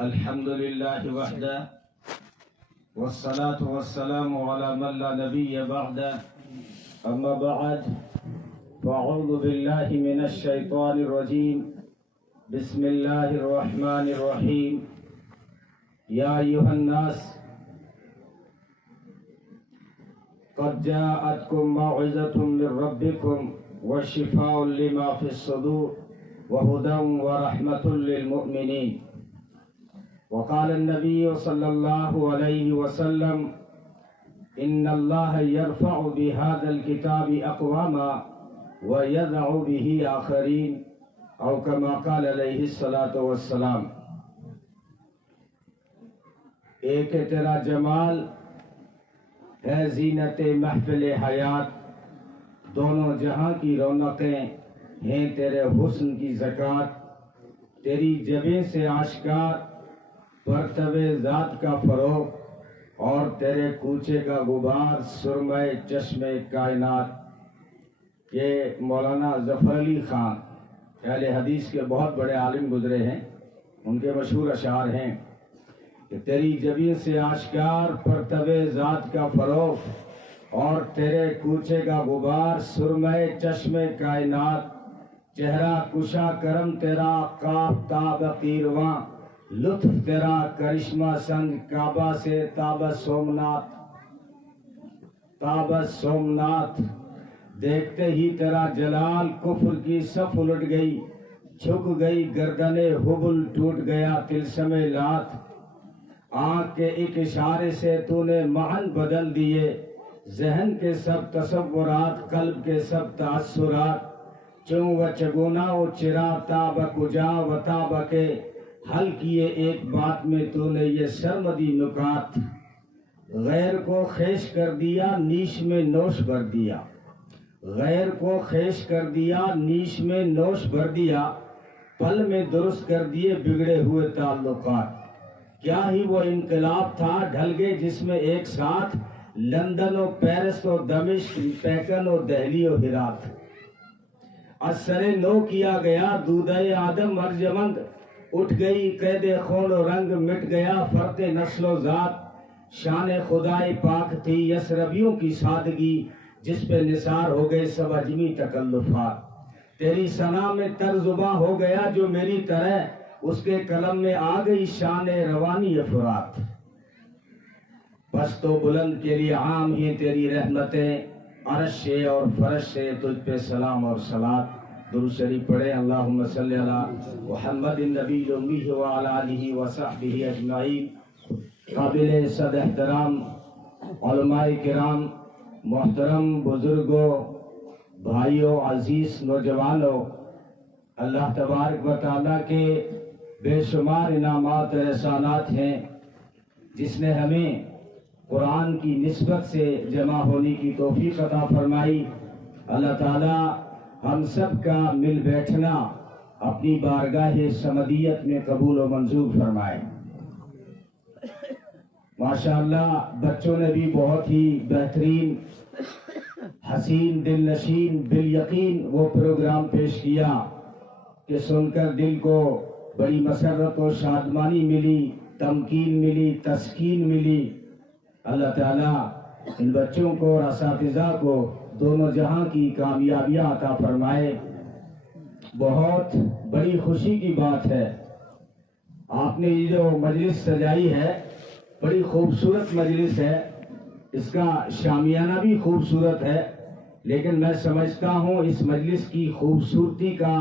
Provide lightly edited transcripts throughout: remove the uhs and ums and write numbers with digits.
الحمد لله وحده والصلاة والسلام على من لا نبي بعده أما بعد فأعوذ بالله من الشيطان الرجيم بسم الله الرحمن الرحيم يا أيها الناس قد جاءتكم موعظة من ربكم وشفاء لما في الصدور وهدى ورحمة للمؤمنين وقال النبي صلى الله عليه وسلم إن الله يرفع بهذا الكتاب أقواما ويضع به آخرين أو كما قال عليه الصلاة والسلام. ایک تیرا جمال ہے زینت محفل حیات، دونوں جہاں کی رونقیں ہیں تیرے حسن کی زکوٰۃ، تیری جبیں سے آشکار مرتبے ذات کا فروغ اور تیرے کوچے کا غبار سرمہ چشمے کائنات. یہ مولانا ظفر علی خان اہل حدیث کے بہت بڑے عالم گزرے ہیں، ان کے مشہور اشعار ہیں کہ تیری جبیں سے آشکار مرتبے ذات کا فروغ اور تیرے کوچے کا غبار سرمہ چشمے کائنات، چہرہ کشا کرم تیرا قاف تاب قیرواں، لطف تیرا کرشمہ سنگ کعبہ سے تابت سومنات. دیکھتے ہی تیرا جلال کفر کی صف الٹ گئی، جھک گئی گردن حبل، ٹوٹ گیا تلسم لات. آنکھ کے ایک اشارے سے تو نے معن بدل دیے، ذہن کے سب تصورات، قلب کے سب تاثرات. چوں و چگونا و چرا تاب کجا و تاب کے، حل کیے ایک بات میں تو نے یہ سرمدی نکات. غیر کو خیش کر دیا نیش میں نوش بھر دیا، غیر کو خیش کر دیا نیش میں نوش بھر دیا، پل میں درست کر دیے بگڑے ہوئے تعلقات. کیا ہی وہ انقلاب تھا ڈھل گئے جس میں ایک ساتھ لندن و پیرس و دمشق، پیکن و دہلی و ہرات. اثر نو کیا گیا دودہ آدم ارجمند، اٹھ گئی قید خون و رنگ، مٹ گیا فرق نسل و ذات. شان خدائے پاک تھی یسربیوں کی سادگی، جس پہ نثار ہو گئے سب اجمی تکلفات. تیری ثنا میں ترزباں ہو گیا جو میری طرح، اس کے قلم میں آ گئی شان روانی افرات. پست و بلند کے لیے عام ہی تیری رحمتیں، عرش سے اور فرش سے تجھ پہ سلام اور صلات. درود شریف پڑھیں. اللہم صلی علی محمد النبی الامی وعلی آلہ وصحبہ اجمعین. قابل صد احترام علماء کرام، محترم بزرگوں، بھائیوں، عزیز نوجوانوں، اللہ تبارک و تعالیٰ کے بے شمار انعامات اور احسانات ہیں جس نے ہمیں قرآن کی نسبت سے جمع ہونے کی توفیق عطا فرمائی. اللہ تعالیٰ ہم سب کا مل بیٹھنا اپنی بارگاہ سمدیت میں قبول و منظور فرمائے. ماشاءاللہ بچوں نے بھی بہت ہی بہترین، حسین، دل نشین، بالیقین وہ پروگرام پیش کیا کہ سن کر دل کو بڑی مسرت و شادمانی ملی، تمکین ملی، تسکین ملی. اللہ تعالیٰ ان بچوں کو اور اساتذہ کو دونوں جہاں کی کامیابیاں عطا فرمائے. بہت بڑی خوشی کی بات ہے آپ نے یہ جو مجلس سجائی ہے، بڑی خوبصورت مجلس ہے. اس کا شامیانہ بھی خوبصورت ہے، لیکن میں سمجھتا ہوں اس مجلس کی خوبصورتی کا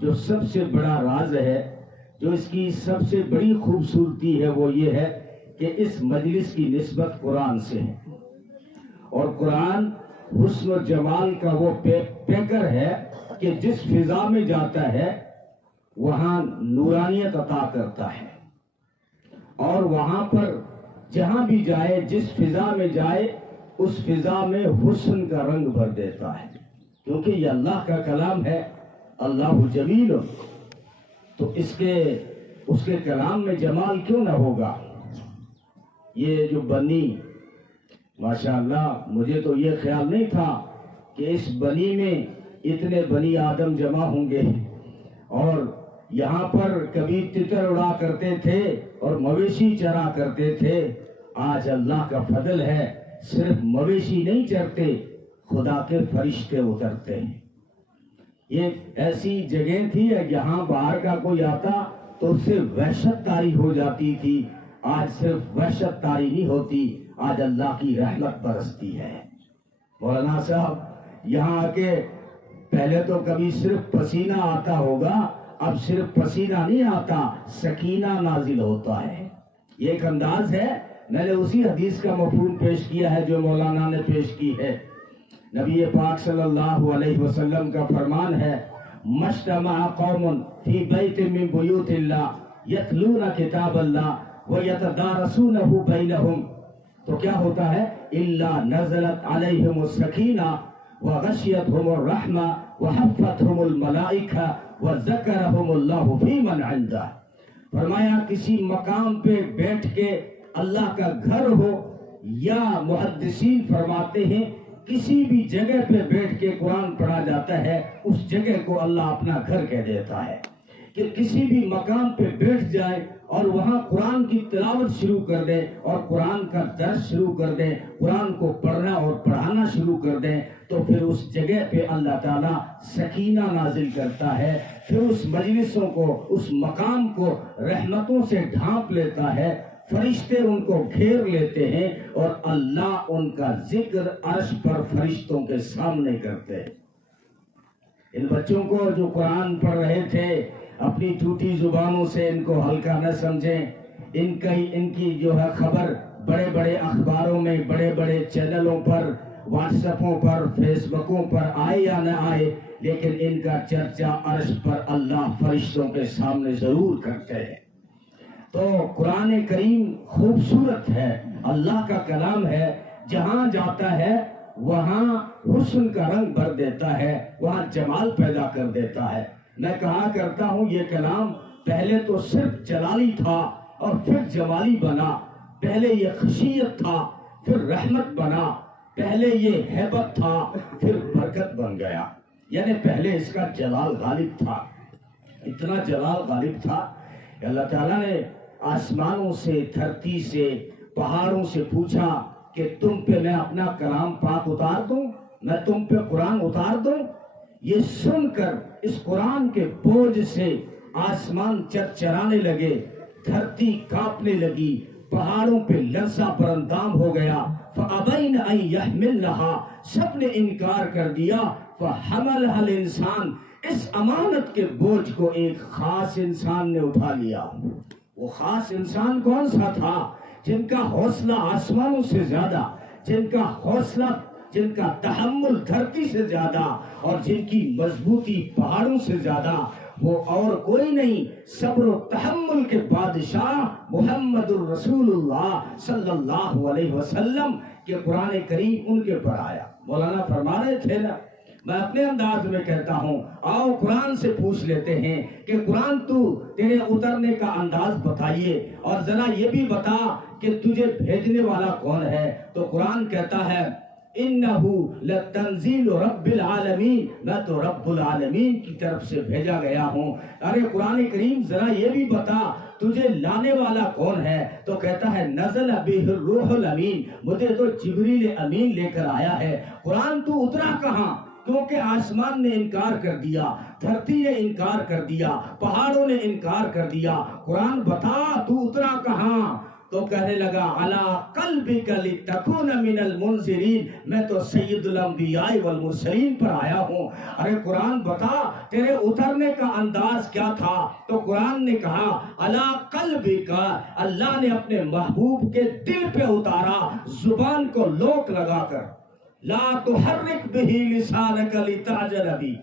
جو سب سے بڑا راز ہے، جو اس کی سب سے بڑی خوبصورتی ہے، وہ یہ ہے کہ اس مجلس کی نسبت قرآن سے ہے. اور قرآن حسن و جمال کا وہ پیکر ہے کہ جس فضا میں جاتا ہے وہاں نورانیت عطا کرتا ہے، اور وہاں پر جہاں بھی جائے، جس فضا میں جائے، اس فضا میں حسن کا رنگ بھر دیتا ہے. کیونکہ یہ اللہ کا کلام ہے، اللہ جمیل، تو اس کے کلام میں جمال کیوں نہ ہوگا. یہ جو بنی، ماشاءاللہ مجھے تو یہ خیال نہیں تھا کہ اس بنی میں اتنے بنی آدم جمع ہوں گے، اور یہاں پر کبھی تتر اڑا کرتے تھے اور مویشی چرا کرتے تھے، آج اللہ کا فضل ہے صرف مویشی نہیں چرتے، خدا کے فرشتے اترتے ہیں۔ یہ ایسی جگہ تھی جہاں باہر کا کوئی آتا تو اس سے وحشت طاری ہو جاتی تھی، آج صرف وحشت طاری نہیں ہوتی، آج اللہ کی رحمت برستی ہے۔ مولانا صاحب یہاں آ کے پہلے تو کبھی صرف پسینہ آتا ہوگا، اب صرف پسینہ نہیں آتا، سکینہ نازل ہوتا ہے۔ یہ ایک انداز ہے، میں نے اسی حدیث کا مفہوم پیش کیا ہے جو مولانا نے پیش کی ہے۔ نبی پاک صلی اللہ علیہ وسلم کا فرمان ہے، مجتمع قوم فی بیت من بیوت اللہ یتلون کتاب اللہ ویتدارسونہ بینہم، تو کیا ہوتا ہے؟ الا نزلت علیہم السکینہ وغشیتہم الرحمہ وحفتہم الملائکہ وذکرہم اللہ فی من عندہ۔ فرمایا کسی مقام پہ بیٹھ کے اللہ کا گھر ہو، یا محدثین فرماتے ہیں کسی بھی جگہ پہ بیٹھ کے قرآن پڑھا جاتا ہے اس جگہ کو اللہ اپنا گھر کہہ دیتا ہے، کہ کسی بھی مقام پہ بیٹھ جائے اور وہاں قرآن کی تلاوت شروع کر دیں اور قرآن کا درس شروع کر دیں، قرآن کو پڑھنا اور پڑھانا شروع کر دیں، تو پھر اس جگہ پہ اللہ تعالیٰ سکینہ نازل کرتا ہے، پھر اس مجلسوں کو، اس مقام کو رحمتوں سے ڈھانپ لیتا ہے، فرشتے ان کو گھیر لیتے ہیں اور اللہ ان کا ذکر عرش پر فرشتوں کے سامنے کرتے ہیں۔ ان بچوں کو جو قرآن پڑھ رہے تھے اپنی ٹوٹی زبانوں سے ان کو ہلکا نہ سمجھیں، ان کی جو ہے خبر بڑے بڑے اخباروں میں، بڑے بڑے چینلوں پر، واٹس ایپوں پر، فیس بکوں پر آئے یا نہ آئے، لیکن ان کا چرچا عرش پر اللہ فرشتوں کے سامنے ضرور کرتے ہیں۔ تو قرآن کریم خوبصورت ہے، اللہ کا کلام ہے، جہاں جاتا ہے وہاں حسن کا رنگ بھر دیتا ہے، وہاں جمال پیدا کر دیتا ہے۔ میں کہا کرتا ہوں یہ کلام پہلے تو صرف جلالی تھا اور پھر جمالی بنا، پہلے یہ خشیت تھا پھر رحمت بنا، پہلے یہ ہیبت تھا پھر برکت بن گیا، یعنی پہلے اس کا جلال غالب تھا، اتنا جلال غالب تھا کہ اللہ تعالیٰ نے آسمانوں سے، دھرتی سے، پہاڑوں سے پوچھا کہ تم پہ میں اپنا کلام پاک اتار دوں، میں تم پہ قرآن اتار دوں۔ یہ سن کر اس قرآن کے بوجھ سے آسمان چرچرانے لگے، دھرتی کانپنے لگی، پہاڑوں پہ لرزہ برندام ہو گیا۔ فَأَبَيْنَ أَن يَحْمِلْنَهَا، سب نے انکار کر دیا۔ فَحَمَلَهَا الْإِنسَانُ، اس امانت کے بوجھ کو ایک خاص انسان نے اٹھا لیا۔ وہ خاص انسان کون سا تھا؟ جن کا حوصلہ آسمانوں سے زیادہ، جن کا حوصلہ، جن کا تحمل دھرتی سے زیادہ اور جن کی مضبوطی پہاڑوں سے زیادہ، وہ اور کوئی نہیں، صبر و تحمل کے بادشاہ محمد الرسول اللہ صلی اللہ علیہ وسلم کے قرآن کریم ان کے پر آیا۔ مولانا فرما رہے تھے نا، میں اپنے انداز میں کہتا ہوں، آؤ قرآن سے پوچھ لیتے ہیں کہ قرآن تو تیرے اترنے کا انداز بتائیے اور ذرا یہ بھی بتا کہ تجھے بھیجنے والا کون ہے۔ تو قرآن کہتا ہے انہو لتنزیل رب العالمین، میں تو رب العالمین کی طرف سے بھیجا گیا ہوں۔ ارے قرآن کریم ذرا یہ بھی بتا تجھے لانے والا کون ہے؟ تو کہتا ہے نزل بہ الروح الامین، مجھے تو جبریل امین لے کر آیا ہے۔ قرآن تو اترا کہاں؟ کیونکہ آسمان نے انکار کر دیا، دھرتی نے انکار کر دیا، پہاڑوں نے انکار کر دیا، قرآن بتا تو اترا کہاں؟ تو کہنے لگا علی قلبک لتکون من المنذرین، میں تو سید الانبیاء والمرسلین پر آیا ہوں۔ ارے قرآن بتا تیرے اترنے کا انداز کیا تھا؟ تو قرآن نے کہا علی قلبک، اللہ نے اپنے محبوب کے دل پہ اتارا، زبان کو لوک لگا کر۔ لا تحرک بہ لسانک لتعجل بہ،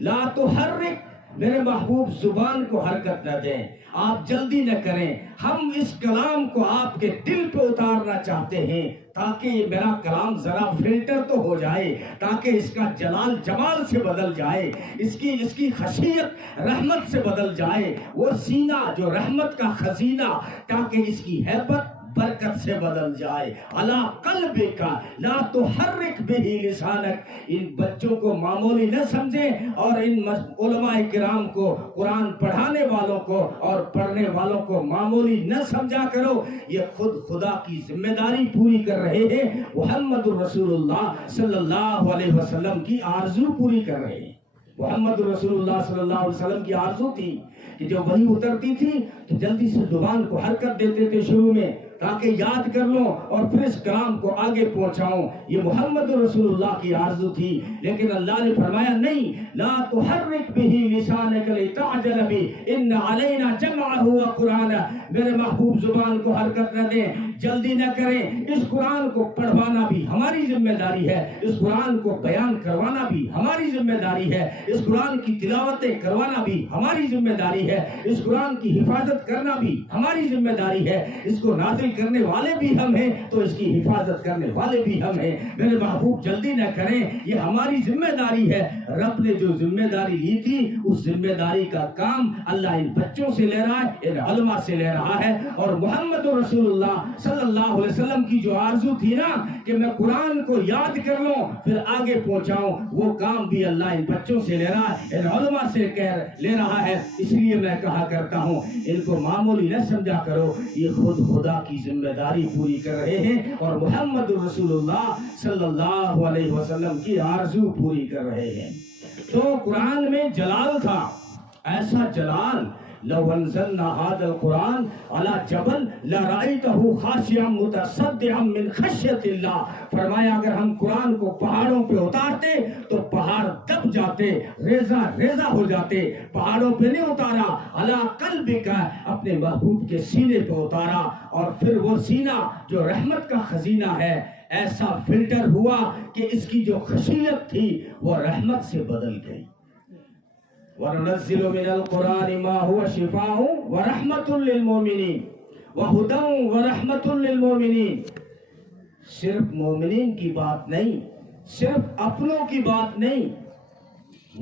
لا تحرک، میرے محبوب زبان کو حرکت نہ دیں، آپ جلدی نہ کریں، ہم اس کلام کو آپ کے دل پہ اتارنا چاہتے ہیں تاکہ یہ میرا کلام ذرا فلٹر تو ہو جائے، تاکہ اس کا جلال جمال سے بدل جائے، اس کی خشیت رحمت سے بدل جائے، وہ سینہ جو رحمت کا خزینہ، تاکہ اس کی ہیبت برکت سے بدل جائے. علی قلبک لا تحرک بہ لسانک. ان بچوں کو معمولی نہ سمجھیں اور ان علماء کرام کو, قرآن پڑھانے والوں کو اور پڑھنے والوں کو معمولی نہ سمجھا کرو. یہ خود خدا کی ذمہ داری پوری کر رہے ہیں, محمد رسول اللہ صلی اللہ علیہ وسلم کی آرزو پوری کر رہے ہیں. محمد رسول اللہ صلی اللہ علیہ وسلم کی آرزو تھی کہ جو وحی اترتی تھی تو جلدی سے زبان کو حرکت دیتے تھے شروع میں تاکہ یاد کر لوں اور پھر اس کلام کو آگے پہنچاؤں. یہ محمد رسول اللہ کی آرزو تھی, لیکن اللہ نے فرمایا نہیں, لا تحرک بہ لسانک لتعجل بہ ان علینا جمعہ وقرآنہ. میرے محبوب زبان کو حرکت نہ دیں, جلدی نہ کریں. اس قرآن کو پڑھوانا بھی ہماری ذمہ داری ہے, اس قرآن کو بیان کروانا بھی ہماری ذمہ داری ہے, اس قرآن کی تلاوتیں کروانا بھی ہماری ذمہ داری ہے, اس قرآن کی حفاظت کرنا بھی ہماری ذمہ داری ہے. اس کو نازل کرنے والے بھی ہم ہیں تو اس کی حفاظت کرنے والے بھی ہم ہیں. میرے محبوب جلدی نہ کریں, یہ ہماری ذمہ داری ہے. رب نے جو ذمہ داری لی تھی اس ذمہ داری کا کام اللہ ان بچوں سے لے رہا ہے, ان علماء سے لے رہا ہے. اور محمد رسول اللہ صلی اللہ علیہ وسلم کی جو آرزو تھی نا کہ میں قرآن کو یاد کر لوں پھر آگے پہنچاؤں, وہ کام بھی اللہ ان بچوں سے لے رہا ہے, ان علماء سے لے رہا ہے. اس لیے میں کہا کرتا ہوں ان کو معمولی نہ سمجھا کرو, یہ خود خدا کی ذمہ داری پوری کر رہے ہیں اور محمد رسول اللہ صلی اللہ علیہ وسلم کی آرزو پوری کر رہے ہیں. تو قرآن میں جلال تھا, ایسا جلال, لو انزلنا هذا القرآن على جبل لرأيته خاشعا متصدعا من خشية الله. فرمایا اگر ہم قرآن کو پہاڑوں پہ اتارتے تو پہاڑ دب جاتے, ریزہ ریزہ ہو جاتے. پہاڑوں پہ نہیں اتارا, علی قلبک, اپنے محبوب کے سینے پہ اتارا, اور پھر وہ سینہ جو رحمت کا خزینہ ہے ایسا فلٹر ہوا کہ اس کی جو خشیت تھی وہ رحمت سے بدل گئی. وَنُنَزِّلُ مِنَ الْقُرْآنِ مَا هُوَ شِفَاءٌ وَرَحْمَةٌ لِّلْمُؤْمِنِينَ وَهُدًى وَرَحْمَةٌ لِّلْمُؤْمِنِينَ. صرف مومنین کی بات نہیں, صرف اپنوں کی بات نہیں.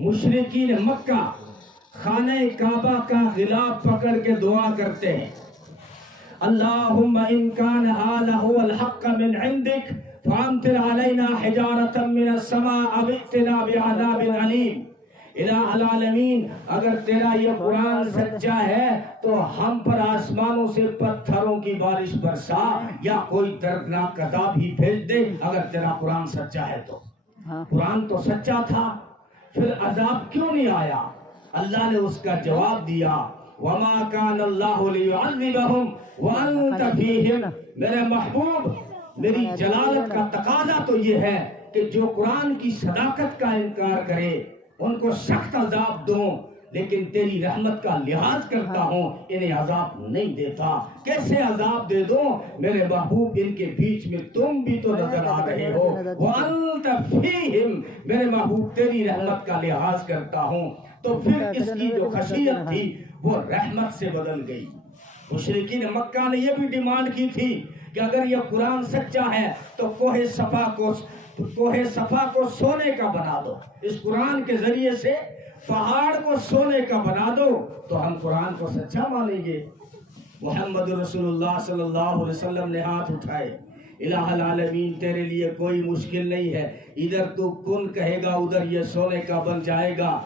مشرکین مکہ خانہ کعبہ کا غلاف پکڑ کے دعا کرتے ہیں, اللہم ان کان ھذا ھو الحق من عندک فامطر علینا حجارۃ من السماء او ائتنا بعذاب علیم. الہ العالمین, اگر تیرا یہ قرآن سچا ہے تو ہم پر آسمانوں سے پتھروں کی بارش برسا یا کوئی دردناک عذاب ہی بھیج دے اگر تیرا قرآن سچا ہے تو. قرآن تو سچا تھا, پھر عذاب کیوں نہیں آیا؟ اللہ نے اس کا جواب دیا, وما کان اللہ لیعذبہم وانت فیہم. میرے محبوب, میری جلالت کا تقاضا تو یہ ہے کہ جو قرآن کی صداقت کا انکار کرے ان کو سخت عذاب دوں, لیکن تیری رحمت کا لحاظ کرتا ہوں, انہیں عذاب نہیں دیتا. کیسے عذاب دے دوں میرے محبوب, ان کے بیچ میں تم بھی تو نظر آ رہے ہو. وانت فیہم, میرے محبوب تیری رحمت کا لحاظ کرتا ہوں. تو پھر اس کی جو خشیت تھی وہ رحمت سے بدل گئی. مشرکین مکہ نے یہ بھی ڈیمانڈ کی تھی کہ اگر یہ قرآن سچا ہے تو کوہ صفا کو سونے کا بنا دو, اس قرآن کے ذریعے سے پہاڑ کو سونے کا بنا دو تو ہم قرآن کو سچا مانیں گے. محمد رسول اللہ صلی اللہ علیہ وسلم نے ہاتھ اٹھائے, الہ العالمین تیرے لیے کوئی مشکل نہیں ہے, ادھر تو کن کہے گا ادھر یہ سونے کا بن جائے گا,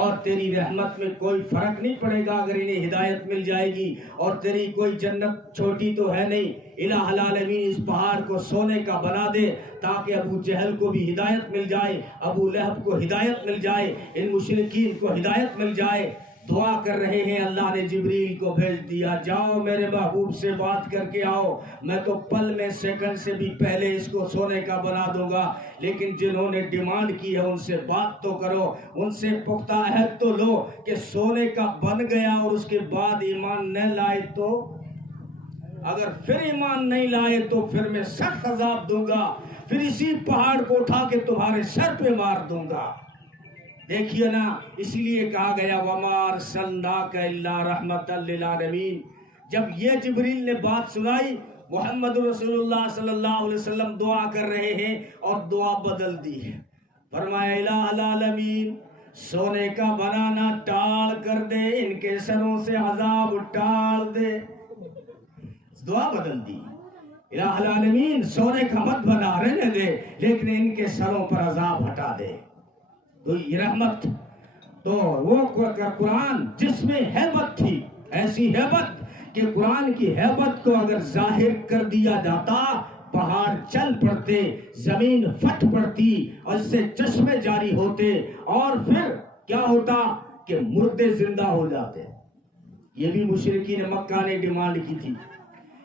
اور تیری رحمت میں کوئی فرق نہیں پڑے گا اگر انہیں ہدایت مل جائے گی, اور تیری کوئی جنت چھوٹی تو ہے نہیں. الہ العالمین اس پہاڑ کو سونے کا بنا دے تاکہ ابو جہل کو بھی ہدایت مل جائے, ابو لہب کو ہدایت مل جائے, ان مشرکین کو ہدایت مل جائے. دعا کر رہے ہیں, اللہ نے جبریل کو بھیج دیا, جاؤ میرے محبوب سے بات کر کے آؤ, میں تو پل میں سیکنڈ سے بھی پہلے اس کو سونے کا بنا دوں گا, لیکن جنہوں نے ڈیمانڈ کی ہے ان سے بات تو کرو, ان سے پختہ عہد تو لو کہ سونے کا بن گیا اور اس کے بعد ایمان نہ لائے تو, اگر پھر ایمان نہیں لائے تو پھر میں سخت عذاب دوں گا, پھر اسی پہاڑ کو اٹھا کے تمہارے سر پہ مار دوں گا. دیکھیے نا, اس لیے کہا گیا وما ارسلناک الا رحمۃ للعالمین. جب یہ جبریل نے بات سنائی, محمد رسول اللہ صلی اللہ علیہ وسلم دعا کر رہے ہیں اور دعا بدل دی ہے. فرمایا الہ العالمین سونے کا بنانا ٹال کر دے, ان کے سروں سے عذاب ٹال دے. دعا بدل دی. الہ العالمین سونے کا مت بنا رہنے دے، لیکن ان کے سروں پر عذاب ہٹا دے۔ تو یہ رحمت، تو وہ قرآن جس میں ہیبت تھی، ایسی ہیبت کہ قرآن کی ہیبت کو اگر ظاہر کر دیا جاتا، پہاڑ چل پڑتے، زمین پھٹ پڑتی، اور اس سے چشمے جاری ہوتے، اور پھر کیا ہوتا کہ مردے زندہ ہو جاتے۔ یہ بھی مشرکین مکہ نے ڈیمانڈ کی تھی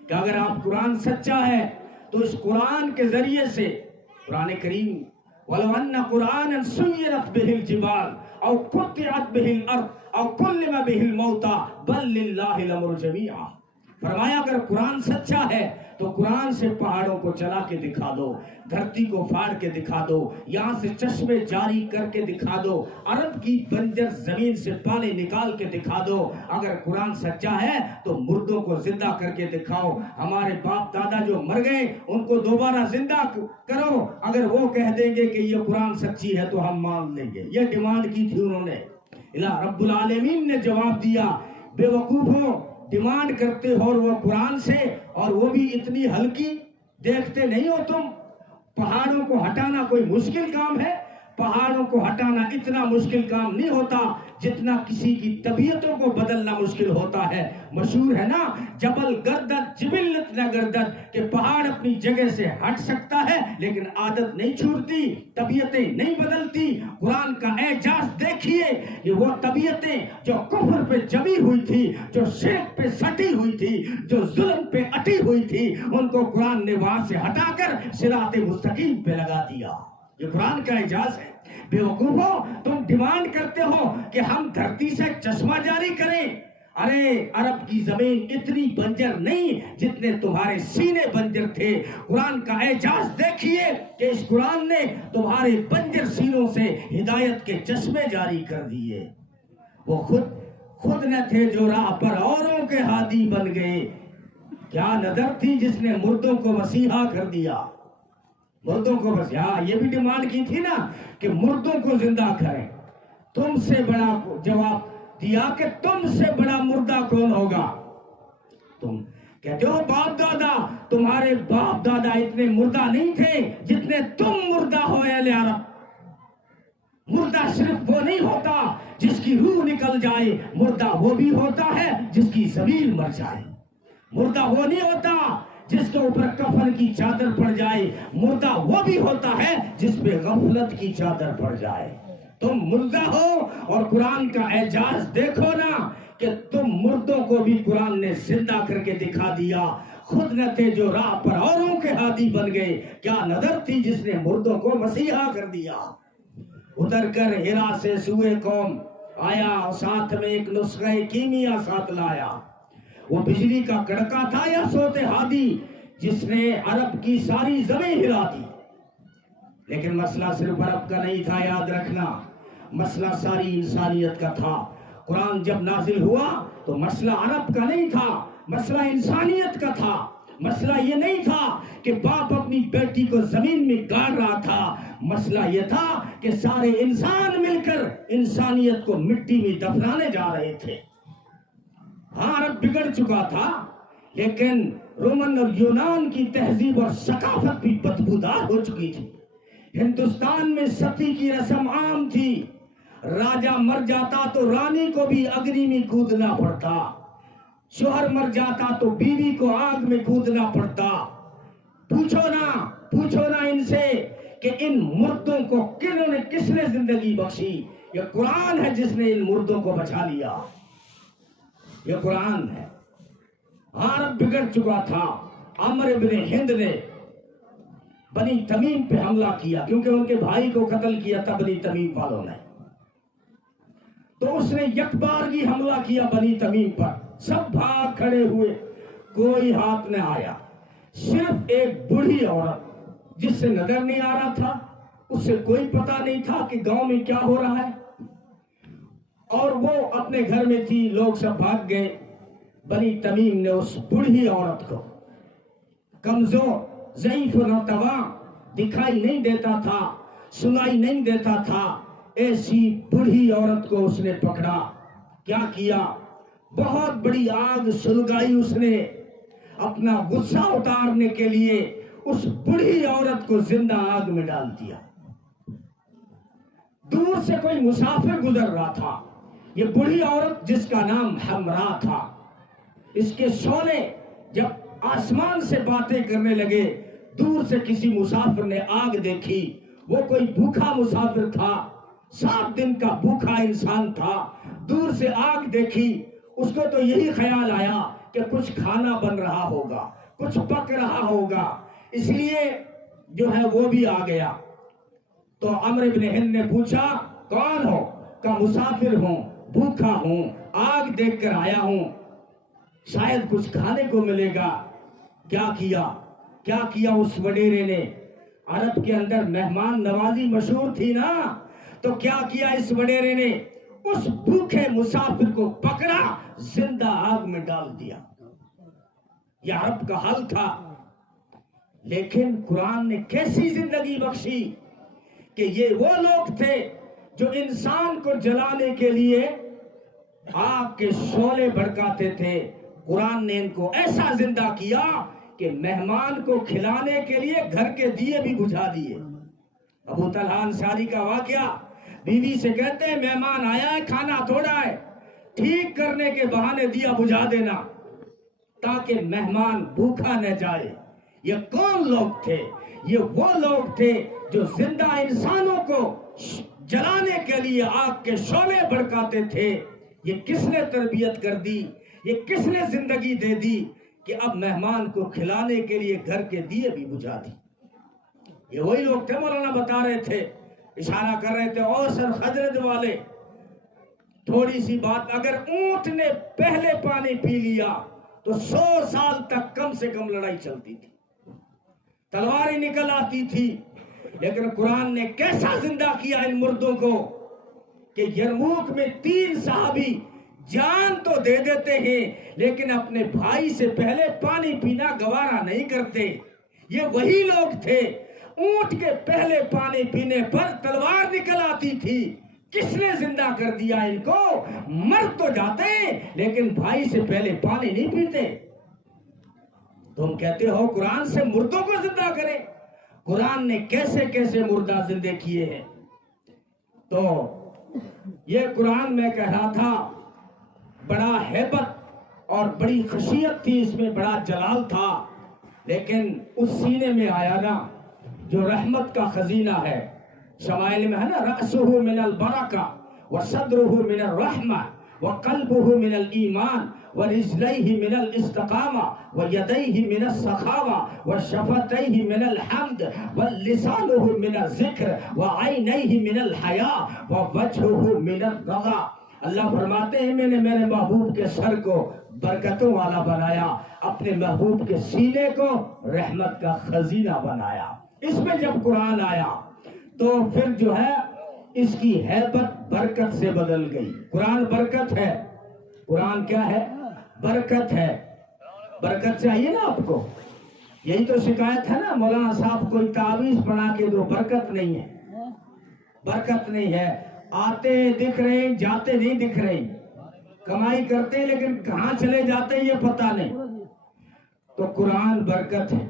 کہ اگر آپ قرآن سچا ہے تو اس قرآن کے ذریعے سے، قرآن کریم وَلَوْ أَنَّ قُرْآنًا سُيِّرَتْ بِهِ الْجِبَالُ أَوْ قُطِّعَتْ بِهِ الْأَرْضُ أَوْ كُلِّمَ بِهِ الْمَوْتَى بَل لِلَّهِ الْأَمْرُ جَمِيعًا۔ فرمایا اگر قرآن سچا ہے تو قرآن سے پہاڑوں کو چلا کے دکھا دو، دھرتی کو پھاڑ کے دکھا دو، یہاں سے چشمے جاری کر کے دکھا دو، عرب کی بنجر زمین سے پانی نکال کے دکھا دو۔ اگر قرآن سچا ہے تو مردوں کو زندہ کر کے دکھاؤ، ہمارے باپ دادا جو مر گئے ان کو دوبارہ زندہ کرو۔ اگر وہ کہہ دیں گے کہ یہ قرآن سچی ہے تو ہم مان لیں گے۔ یہ ڈیمانڈ کی تھی انہوں نے۔ الہ رب العالمین نے جواب دیا، بے وقوفوں، ڈیمانڈ کرتے ہو اور وہ قرآن سے، اور وہ بھی اتنی ہلکی، دیکھتے نہیں ہو تم پہاڑوں کو ہٹانا کوئی مشکل کام ہے؟ پہاڑوں کو ہٹانا اتنا مشکل کام نہیں ہوتا جتنا کسی کی طبیعتوں کو بدلنا مشکل ہوتا ہے۔ مشہور ہے نا، جبل گردد جبلت نہ گردد، کہ پہاڑ اپنی جگہ سے ہٹ سکتا ہے لیکن عادت نہیں چھوٹتی، طبیعتیں نہیں بدلتی۔ قرآن کا اعجاز دیکھیے، یہ وہ طبیعتیں جو کفر پہ جمی ہوئی تھی، جو شرک پہ سٹی ہوئی تھی، جو ظلم پہ اٹی ہوئی تھی، ان کو قرآن نے وہاں سے ہٹا کر صراط مستقیم پہ لگا دیا۔ یہ قرآن کا اعجاز ہے۔ بے وقوفو، تم ڈیمانڈ کرتے ہو کہ ہم دھرتی سے چشمہ جاری کریں۔ ارے عرب کی زمین اتنی بنجر نہیں جتنے تمہارے سینے بنجر تھے۔ قرآن کا اعجاز دیکھیے کہ اس قرآن نے تمہارے بنجر سینوں سے ہدایت کے چشمے جاری کر دیے۔ وہ خود نہ تھے جو راہ پر اوروں کے ہادی بن گئے۔ کیا نظر تھی جس نے مردوں کو مسیحا کر دیا، مردوں کو بس۔ ہاں، یہ بھی ڈیمانڈ کی تھی نا کہ مردوں کو زندہ کریں۔ تم سے بڑا جواب دیا کہ تم سے بڑا مردہ کون ہوگا؟ تم کہتے ہو باپ دادا، تمہارے باپ دادا اتنے مردہ نہیں تھے جتنے تم مردہ ہو اہل عرب۔ مردہ صرف وہ نہیں ہوتا جس کی روح نکل جائے، مردہ وہ بھی ہوتا ہے جس کی ضمیر مر جائے۔ مردہ وہ نہیں ہوتا جس کے اوپر کفن کی چادر پڑ جائے، مردہ وہ بھی ہوتا ہے جس پہ غفلت کی چادر پڑ جائے۔ تم مردہ ہو اور قرآن کا اعجاز دیکھو نا کہ تم مردوں کو بھی قرآن نے زندہ کر کے دکھا دیا۔ خود نہ تھے جو راہ پر اوروں کے ہادی بن گئے، کیا نظر تھی جس نے مردوں کو مسیحا کر دیا۔ اتر کر ہرا سے سوئے قوم آیا، ساتھ میں ایک نسخہ کیمیا ساتھ لایا۔ وہ بجلی کا کڑکا تھا یا سوتے ہادی جس نے عرب کی ساری زمین ہلا دی۔ لیکن مسئلہ صرف عرب کا نہیں تھا، یاد رکھنا، مسئلہ ساری انسانیت کا تھا۔ قرآن جب نازل ہوا تو مسئلہ عرب کا نہیں تھا، مسئلہ انسانیت کا تھا۔ مسئلہ یہ نہیں تھا کہ باپ اپنی بیٹی کو زمین میں گاڑ رہا تھا، مسئلہ یہ تھا کہ سارے انسان مل کر انسانیت کو مٹی میں دفنانے جا رہے تھے۔ ہاں، عرب بگڑ چکا تھا، لیکن رومن اور یونان کی تہذیب اور ثقافت بھی بدبودار ہو چکی تھی۔ ہندوستان میں ستی کی رسم عام تھی، راجہ مر جاتا تو رانی کو بھی اگنی میں کودنا پڑتا، شوہر مر جاتا تو بیوی کو آگ میں کودنا پڑتا۔ پوچھو نا ان سے کہ ان مردوں کو کس نے زندگی بخشی؟ یہ قرآن ہے جس نے ان مردوں کو بچا لیا، یہ قرآن ہے۔ عرب بگڑ چکا تھا۔ عمر ابن ہند نے بنی تمیم پہ حملہ کیا کیونکہ ان کے بھائی کو قتل کیا تھا بنی تمیم والوں نے، تو اس نے یک بارگی حملہ کیا بنی تمیم پر۔ سب بھاگ کھڑے ہوئے، کوئی ہاتھ نہ آیا، صرف ایک بوڑھی عورت جس سے نظر نہیں آ رہا تھا، اس سے کوئی پتا نہیں تھا کہ گاؤں میں کیا ہو رہا ہے، اور وہ اپنے گھر میں تھی، لوگ سب بھاگ گئے۔ بنی تمیم نے اس بوڑھی عورت کو، کمزور ضعیف و ناتواں، دکھائی نہیں دیتا تھا، سنائی نہیں دیتا تھا، ایسی بوڑھی عورت کو اس نے پکڑا۔ کیا کیا؟ بہت بڑی آگ سلگائی اس نے، اپنا غصہ اتارنے کے لیے اس بوڑھی عورت کو زندہ آگ میں ڈال دیا۔ دور سے کوئی مسافر گزر رہا تھا، یہ بوڑھی عورت جس کا نام حمرا تھا، اس کے شعلے جب آسمان سے باتیں کرنے لگے، دور سے کسی مسافر نے آگ دیکھی، وہ کوئی بھوکا مسافر تھا، 7 دن کا بھوکا انسان تھا، دور سے آگ دیکھی، اس کو تو یہی خیال آیا کہ کچھ کھانا بن رہا ہوگا، کچھ پک رہا ہوگا، اس لیے جو ہے وہ بھی آ گیا۔ تو عمرو بن ہند نے پوچھا کون ہو؟ کہا مسافر ہوں، بھوکا ہوں، آگ دیکھ کر آیا ہوں، شاید کچھ کھانے کو ملے گا۔ کیا کیا اس وڈیرے نے؟ عرب کے اندر مہمان نوازی مشہور تھی نا، تو کیا کیا اس وڈیرے نے؟ اس بھوکے مسافر کو پکڑا، زندہ آگ میں ڈال دیا۔ یہ عرب کا حل تھا، لیکن قرآن نے کیسی زندگی بخشی کہ یہ وہ لوگ تھے جو انسان کو جلانے کے لیے آگ کے شعلے بھڑکاتے تھے، قرآن نے ان کو ایسا زندہ کیا کہ مہمان کو کھلانے کے لیے گھر کے دیے بھی بجھا دیے۔ ابو طلحہ انصاری کا واقعہ، بیوی سے کہتے ہیں مہمان آیا ہے، کھانا تھوڑا ہے، ٹھیک کرنے کے بہانے دیا بجھا دینا تاکہ مہمان بھوکا نہ جائے۔ یہ کون لوگ تھے؟ یہ وہ لوگ تھے جو زندہ انسانوں کو جلانے کے لیے آگ کے شعلے بھڑکاتے تھے۔ یہ کس نے تربیت کر دی؟ یہ کس نے زندگی دے دی کہ اب مہمان کو کھلانے کے لیے گھر کے دیے بھی بجھا دی؟ یہ وہی لوگ تھے، مولانا بتا رہے تھے، اشارہ کر رہے تھے، اوس اور خزرج والے۔ تھوڑی سی بات، اگر اونٹ نے پہلے پانی پی لیا تو 100 سال تک کم سے کم لڑائی چلتی تھی، تلواریں نکل آتی تھی۔ لیکن قرآن نے کیسا زندہ کیا ان مردوں کو کہ یرموک میں 3 صحابی جان تو دے دیتے ہیں لیکن اپنے بھائی سے پہلے پانی پینا گوارا نہیں کرتے۔ یہ وہی لوگ تھے، اونٹ کے پہلے پانی پینے پر تلوار نکل آتی تھی۔ کس نے زندہ کر دیا ان کو؟ مر تو جاتے لیکن بھائی سے پہلے پانی نہیں پیتے۔ تم کہتے ہو قرآن سے مردوں کو زندہ کرے، قرآن نے کیسے کیسے مردہ زندے کیے ہیں۔ تو یہ قرآن میں کہہ رہا تھا بڑا ہیبت اور بڑی خشیت تھی اس میں، بڑا جلال تھا، لیکن اس سینے میں آیا نا جو رحمت کا خزینہ ہے۔ شمائل میں ہے نا، رأسہ من البرکہ وصدرہ من الرحمہ وقلبہ من الایمان ورجلیہ من الاستقامہ ویدیہ من السخاوہ وشفتیہ من الحمد ولسانہ من الذکر وعینیہ من الحیاء ووجہہ من الرضا۔ اللہ فرماتے ہیں میں نے میرے محبوب کے سر کو برکتوں والا بنایا، اپنے محبوب کے سینے کو رحمت کا خزینہ بنایا۔ اس میں جب قرآن آیا تو پھر جو ہے اس کی ہیبت برکت سے بدل گئی۔ قرآن برکت ہے، قرآن کیا ہے؟ برکت ہے۔ برکت چاہیے نا آپ کو، یہی تو شکایت ہے نا، مولانا صاحب کوئی تعویذ بنا کے دو، برکت نہیں ہے، برکت نہیں ہے۔ آتے دکھ رہے، جاتے نہیں دکھ رہے، کمائی کرتے لیکن کہاں چلے جاتے یہ پتہ نہیں۔ تو قرآن برکت ہے۔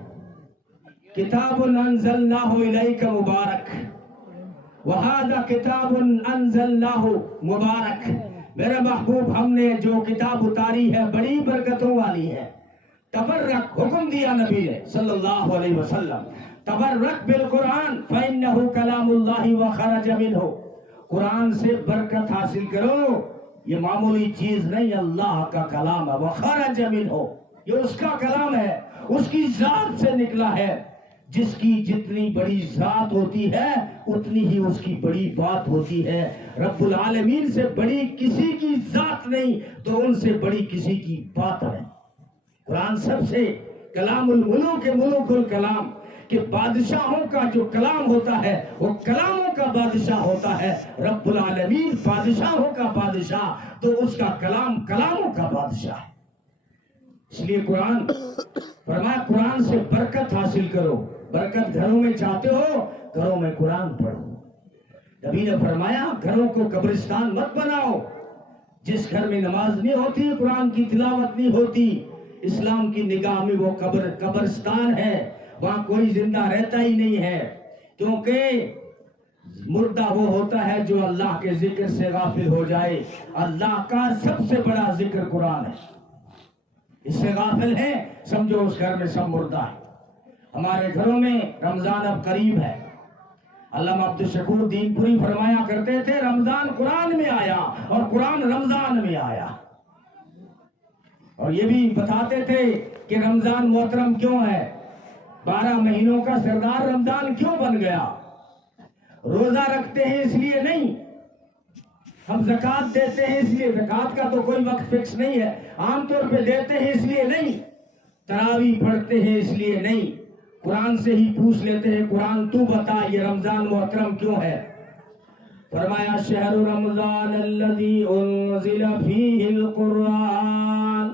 کتاب انزلناہ الیک مبارک وہذا کتاب انزلناہ مبارک، میرے محبوب ہم نے جو کتاب اتاری ہے بڑی برکتوں والی ہے۔ تبرک حکم دیا نبی نے صلی اللہ علیہ وسلم، تبرک بالقرآن فإنہ کلام اللہ وخرج منہ، قرآن سے برکت حاصل کرو، یہ معمولی چیز نہیں، اللہ کا کلام ہے۔ وخرج منہ، یہ اس کا کلام ہے، اس کی ذات سے نکلا ہے۔ جس کی جتنی بڑی ذات ہوتی ہے اتنی ہی اس کی بڑی بات ہوتی ہے۔ رب العالمین سے بڑی کسی کی ذات نہیں تو ان سے بڑی کسی کی بات نہیں۔ قرآن سب سے کلام الملوک ملوک الکلام، کہ بادشاہوں کا جو کلام ہوتا ہے وہ کلاموں کا بادشاہ ہوتا ہے۔ رب العالمین بادشاہوں کا بادشاہ تو اس کا کلام کلاموں کا بادشاہ ہے۔ اس لیے قرآن فرمایا قرآن سے برکت حاصل کرو۔ برکت گھروں میں چاہتے ہو، گھروں میں قرآن پڑھو۔ نبی نے فرمایا گھروں کو قبرستان مت بناؤ۔ جس گھر میں نماز نہیں ہوتی، قرآن کی تلاوت نہیں ہوتی، اسلام کی نگاہ میں وہ قبرستان ہے، وہاں کوئی زندہ رہتا ہی نہیں ہے، کیونکہ مردہ وہ ہوتا ہے جو اللہ کے ذکر سے غافل ہو جائے۔ اللہ کا سب سے بڑا ذکر قرآن ہے، اس سے غافل ہے سمجھو اس گھر میں سب مردہ ہے۔ ہمارے گھروں میں رمضان اب قریب ہے، علامہ عبدالشکور دین پوری فرمایا کرتے تھے رمضان قرآن میں آیا اور قرآن رمضان میں آیا، اور یہ بھی بتاتے تھے کہ رمضان محترم کیوں ہے، 12 مہینوں کا سردار رمضان کیوں بن گیا۔ روزہ رکھتے ہیں اس لیے نہیں، ہم زکوٰۃ دیتے ہیں اس لیے، زکوٰۃ کا تو کوئی وقت فکس نہیں ہے، عام طور پہ دیتے ہیں اس لیے نہیں، تراویح پڑھتے ہیں اس لیے نہیں، قرآن سے ہی پوچھ لیتے ہیں قرآن تو بتا یہ رمضان محترم کیوں ہے۔ فرمایا شہر رمضان الذی انزل فیہ القرآن،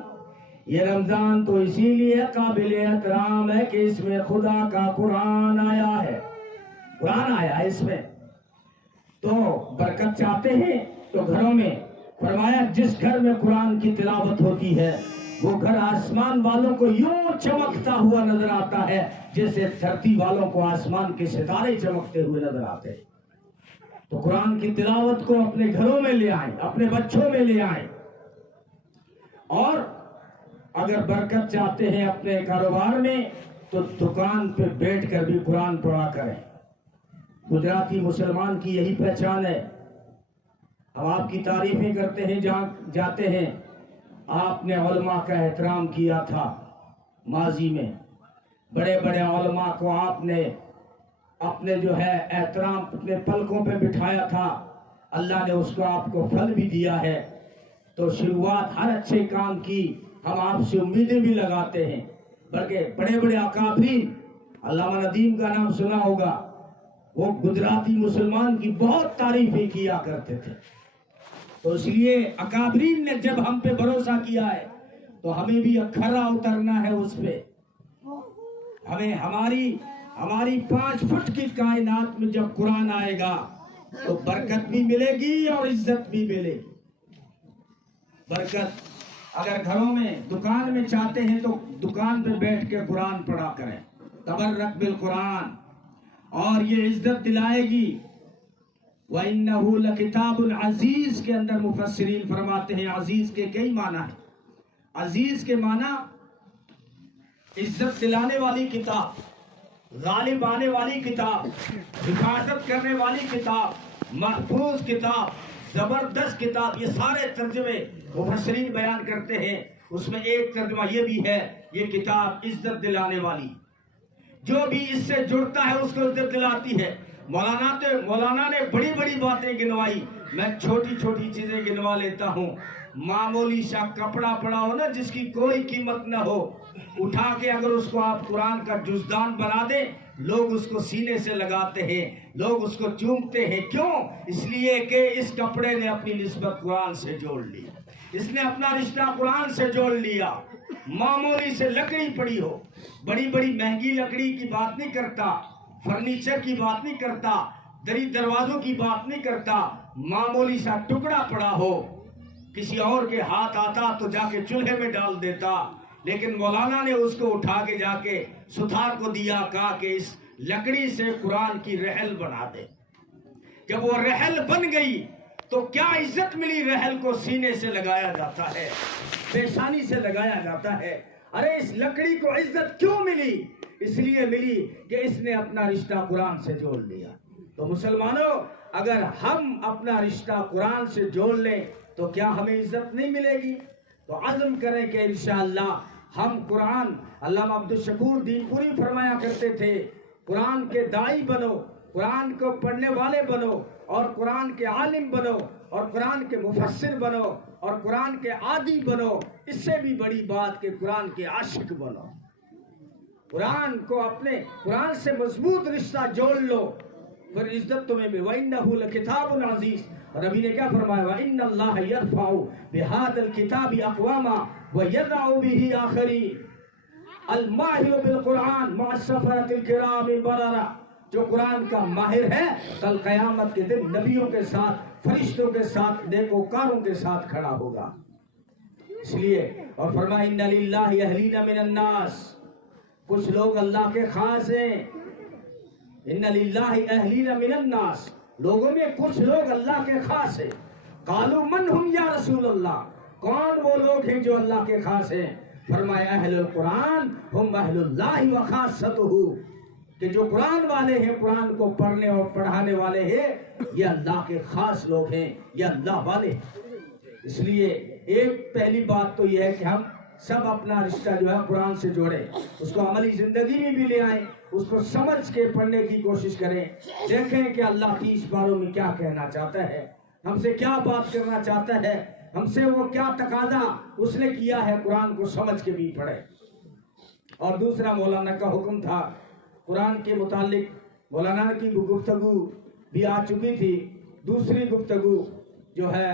یہ رمضان تو اسی لیے قابل احترام ہے کہ اس میں خدا کا قرآن آیا ہے، قرآن آیا ہے اس میں۔ تو برکت چاہتے ہیں تو گھروں میں، فرمایا جس گھر میں قرآن کی تلاوت ہوتی ہے وہ گھر آسمان والوں کو یوں چمکتا ہوا نظر آتا ہے جیسے دھرتی والوں کو آسمان کے ستارے چمکتے ہوئے نظر آتے ہیں۔ تو قرآن کی تلاوت کو اپنے گھروں میں لے آئیں، اپنے بچوں میں لے آئیں، اور اگر برکت چاہتے ہیں اپنے کاروبار میں تو دکان پہ بیٹھ کر بھی قرآن پڑھا کریں۔ گجراتی مسلمان کی یہی پہچان ہے، ہم آپ کی تعریفیں کرتے ہیں جہاں جاتے ہیں۔ آپ نے علماء کا احترام کیا تھا ماضی میں، بڑے بڑے علماء کو آپ نے اپنے جو ہے احترام اپنے پلکوں پہ بٹھایا تھا، اللہ نے اس کو آپ کو پھل بھی دیا ہے۔ تو شروعات ہر اچھے کام کی ہم آپ سے امیدیں بھی لگاتے ہیں، بلکہ بڑے بڑے اکابرین، علامہ ندیم کا نام سنا ہوگا، وہ گجراتی مسلمان کی بہت تعریفیں کیا کرتے تھے۔ تو اس لیے اکابرین نے جب ہم پہ بھروسہ کیا ہے تو ہمیں بھی کھرا اترنا ہے اس پہ، ہمیں ہماری 5 فٹ کی کائنات میں جب قرآن آئے گا تو برکت بھی ملے گی اور عزت بھی ملے گی۔ برکت اگر گھروں میں دکان میں چاہتے ہیں تو دکان پہ بیٹھ کے قرآن پڑھا کریں، تبرک بالقرآن، اور یہ عزت دلائے گی۔ وَإِنَّهُ لَكِتَابٌ عزیز کے اندر مفسرین فرماتے ہیں عزیز کے کئی معنی ہیں۔ عزیز کے معنی عزت دلانے والی کتاب، غالب آنے والی کتاب، حفاظت کرنے والی کتاب، محفوظ کتاب، زبردست کتاب، یہ سارے ترجمے مفسرین بیان کرتے ہیں۔ اس میں ایک ترجمہ یہ بھی ہے، یہ کتاب عزت دلانے والی، جو بھی اس سے جڑتا ہے اس کو عزت دلاتی ہے۔ مولانا نے بڑی بڑی باتیں گنوائی، میں چھوٹی چھوٹی چیزیں گنوا لیتا ہوں۔ معمولی سا کپڑا پڑا ہو نا جس کی کوئی قیمت نہ ہو، اٹھا کے اگر اس کو آپ قرآن کا جزدان بنا دیں، لوگ اس کو سینے سے لگاتے ہیں، لوگ اس کو چومتے ہیں۔ کیوں؟ اس لیے کہ اس کپڑے نے اپنی نسبت قرآن سے جوڑ لی، اس نے اپنا رشتہ قرآن سے جوڑ لیا۔ معمولی سے لکڑی پڑی ہو، بڑی بڑی مہنگی لکڑی کی بات نہیں کرتا، فرنیچر کی بات نہیں کرتا، دری دروازوں کی بات نہیں کرتا، معمولی سا ٹکڑا پڑا ہو، کسی اور کے ہاتھ آتا تو جا کے چولہے میں ڈال دیتا، لیکن مولانا نے اس کو اٹھا کے جا کے ستھار کو دیا، کہا کہ اس لکڑی سے قرآن کی رحل بنا دے۔ جب وہ رحل بن گئی تو کیا عزت ملی، رحل کو سینے سے لگایا جاتا ہے، پیشانی سے لگایا جاتا ہے۔ ارے اس لکڑی کو عزت کیوں ملی؟ اس لیے ملی کہ اس نے اپنا رشتہ قرآن سے جوڑ لیا۔ تو مسلمانوں، اگر ہم اپنا رشتہ قرآن سے جوڑ لیں تو کیا ہمیں عزت نہیں ملے گی؟ تو عزم کریں کہ انشاءاللہ ہم قرآن، علامہ عبدالشکور دین پوری فرمایا کرتے تھے، قرآن کے داعی بنو، قرآن کو پڑھنے والے بنو، اور قرآن کے عالم بنو، اور قرآن کے مفسر بنو، اور قرآن کے عادی بنو۔ اس سے بھی بڑی بات کہ قرآن کے عاشق بنو، قرآن کو اپنے قرآن سے مضبوط رشتہ جوڑ لو، پھر عزت تمہیں بھی۔ وَإِنَّهُ لَكِتَابٌ عَزِيزٌ، اور نبی نے کیا فرمایا؟ وَإِنَّ اللَّهَ يَرْفَعُ بِهَذَا الْكِتَابِ أَقْوَامًا وَيَضَعُ بِهِ آخَرِينَ الْمَاهِرُ بِالْقُرْآنِ مَعَ السَّفَرَةِ الْكِرَامِ الْبَرَرَةِ، جو قرآن کا ماہر ہے کل قیامت کے دن نبیوں کے ساتھ، فرشتوں کے ساتھ، نیکوکاروں کے ساتھ کھڑا ہوگا۔ اس لیے اور فرمایا ان للہ اہلین من الناس، کچھ لوگ اللہ کے خاص ہیں. ان للہ اہلین من الناس، لوگوں میں کچھ لوگ اللہ کے خاص ہیں. قالوا من ہم یا رسول اللہ، کون وہ لوگ ہیں جو اللہ کے خاص ہیں؟ فرمایا اہل القرآن ہم اہل اللہ و خاصتہ، کہ جو قرآن والے ہیں، قرآن کو پڑھنے اور پڑھانے والے ہیں، یہ اللہ کے خاص لوگ ہیں، یہ اللہ والے ہیں. اس لیے ایک پہلی بات تو یہ ہے کہ ہم سب اپنا رشتہ جو ہے قرآن سے جوڑیں، اس کو عملی زندگی میں بھی لے آئیں، اس کو سمجھ کے پڑھنے کی کوشش کریں، دیکھیں کہ اللہ 30 پاروں میں کیا کہنا چاہتا ہے، ہم سے کیا بات کرنا چاہتا ہے، ہم سے وہ کیا تقاضا اس نے کیا ہے. قرآن کو سمجھ کے بھی پڑھیں. اور دوسرا مولانا کا حکم تھا قرآن کے متعلق، مولانا کی گفتگو بھی آ چکی تھی. دوسری گفتگو جو ہے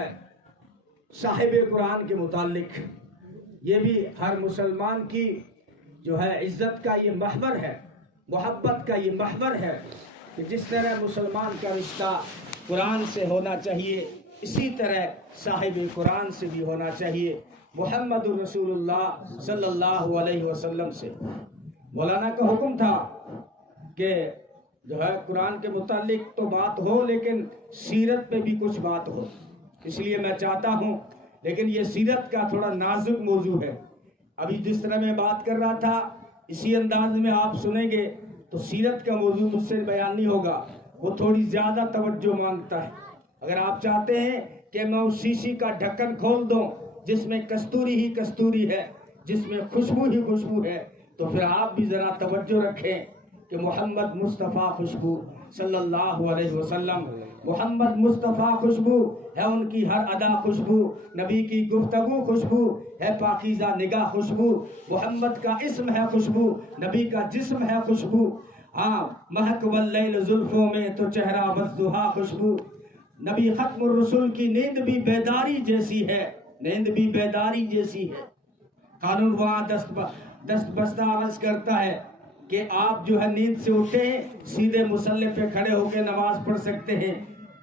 صاحب قرآن کے متعلق، یہ بھی ہر مسلمان کی جو ہے عزت کا یہ محور ہے، محبت کا یہ محور ہے کہ جس طرح مسلمان کا رشتہ قرآن سے ہونا چاہیے، اسی طرح صاحب قرآن سے بھی ہونا چاہیے، محمد رسول اللہ صلی اللہ علیہ وسلم سے. مولانا کا حکم تھا کہ جو ہے قرآن کے متعلق تو بات ہو، لیکن سیرت پہ بھی کچھ بات ہو. اس لیے میں چاہتا ہوں، لیکن یہ سیرت کا تھوڑا نازک موضوع ہے. ابھی جس طرح میں بات کر رہا تھا اسی انداز میں آپ سنیں گے تو سیرت کا موضوع مجھ سے بیان نہیں ہوگا، وہ تھوڑی زیادہ توجہ مانگتا ہے. اگر آپ چاہتے ہیں کہ میں اس شیشی کا ڈھکن کھول دوں جس میں کستوری ہی کستوری ہے، جس میں خوشبو ہی خوشبو ہے، تو پھر آپ بھی ذرا توجہ رکھیں کہ محمد مصطفیٰ خوشبو صلی اللہ علیہ وسلم، محمد مصطفیٰ خوشبو ہے، ان کی ہر ادا خوشبو، نبی کی گفتگو خوشبو ہے، پاکیزہ نگاہ خوشبو، محمد کا اسم ہے خوشبو، نبی کا جسم ہے خوشبو. ہاں مہک واللیل زلفوں میں تو چہرہ والضحیٰ خوشبو. نبی ختم الرسول کی نیند بھی بیداری جیسی ہے، نیند بھی بیداری جیسی ہے. قانون وہاں دست بستہ عرض کرتا ہے کہ آپ جو ہے نیند سے اٹھے سیدھے مصلی پہ کھڑے ہو کے نماز پڑھ سکتے ہیں،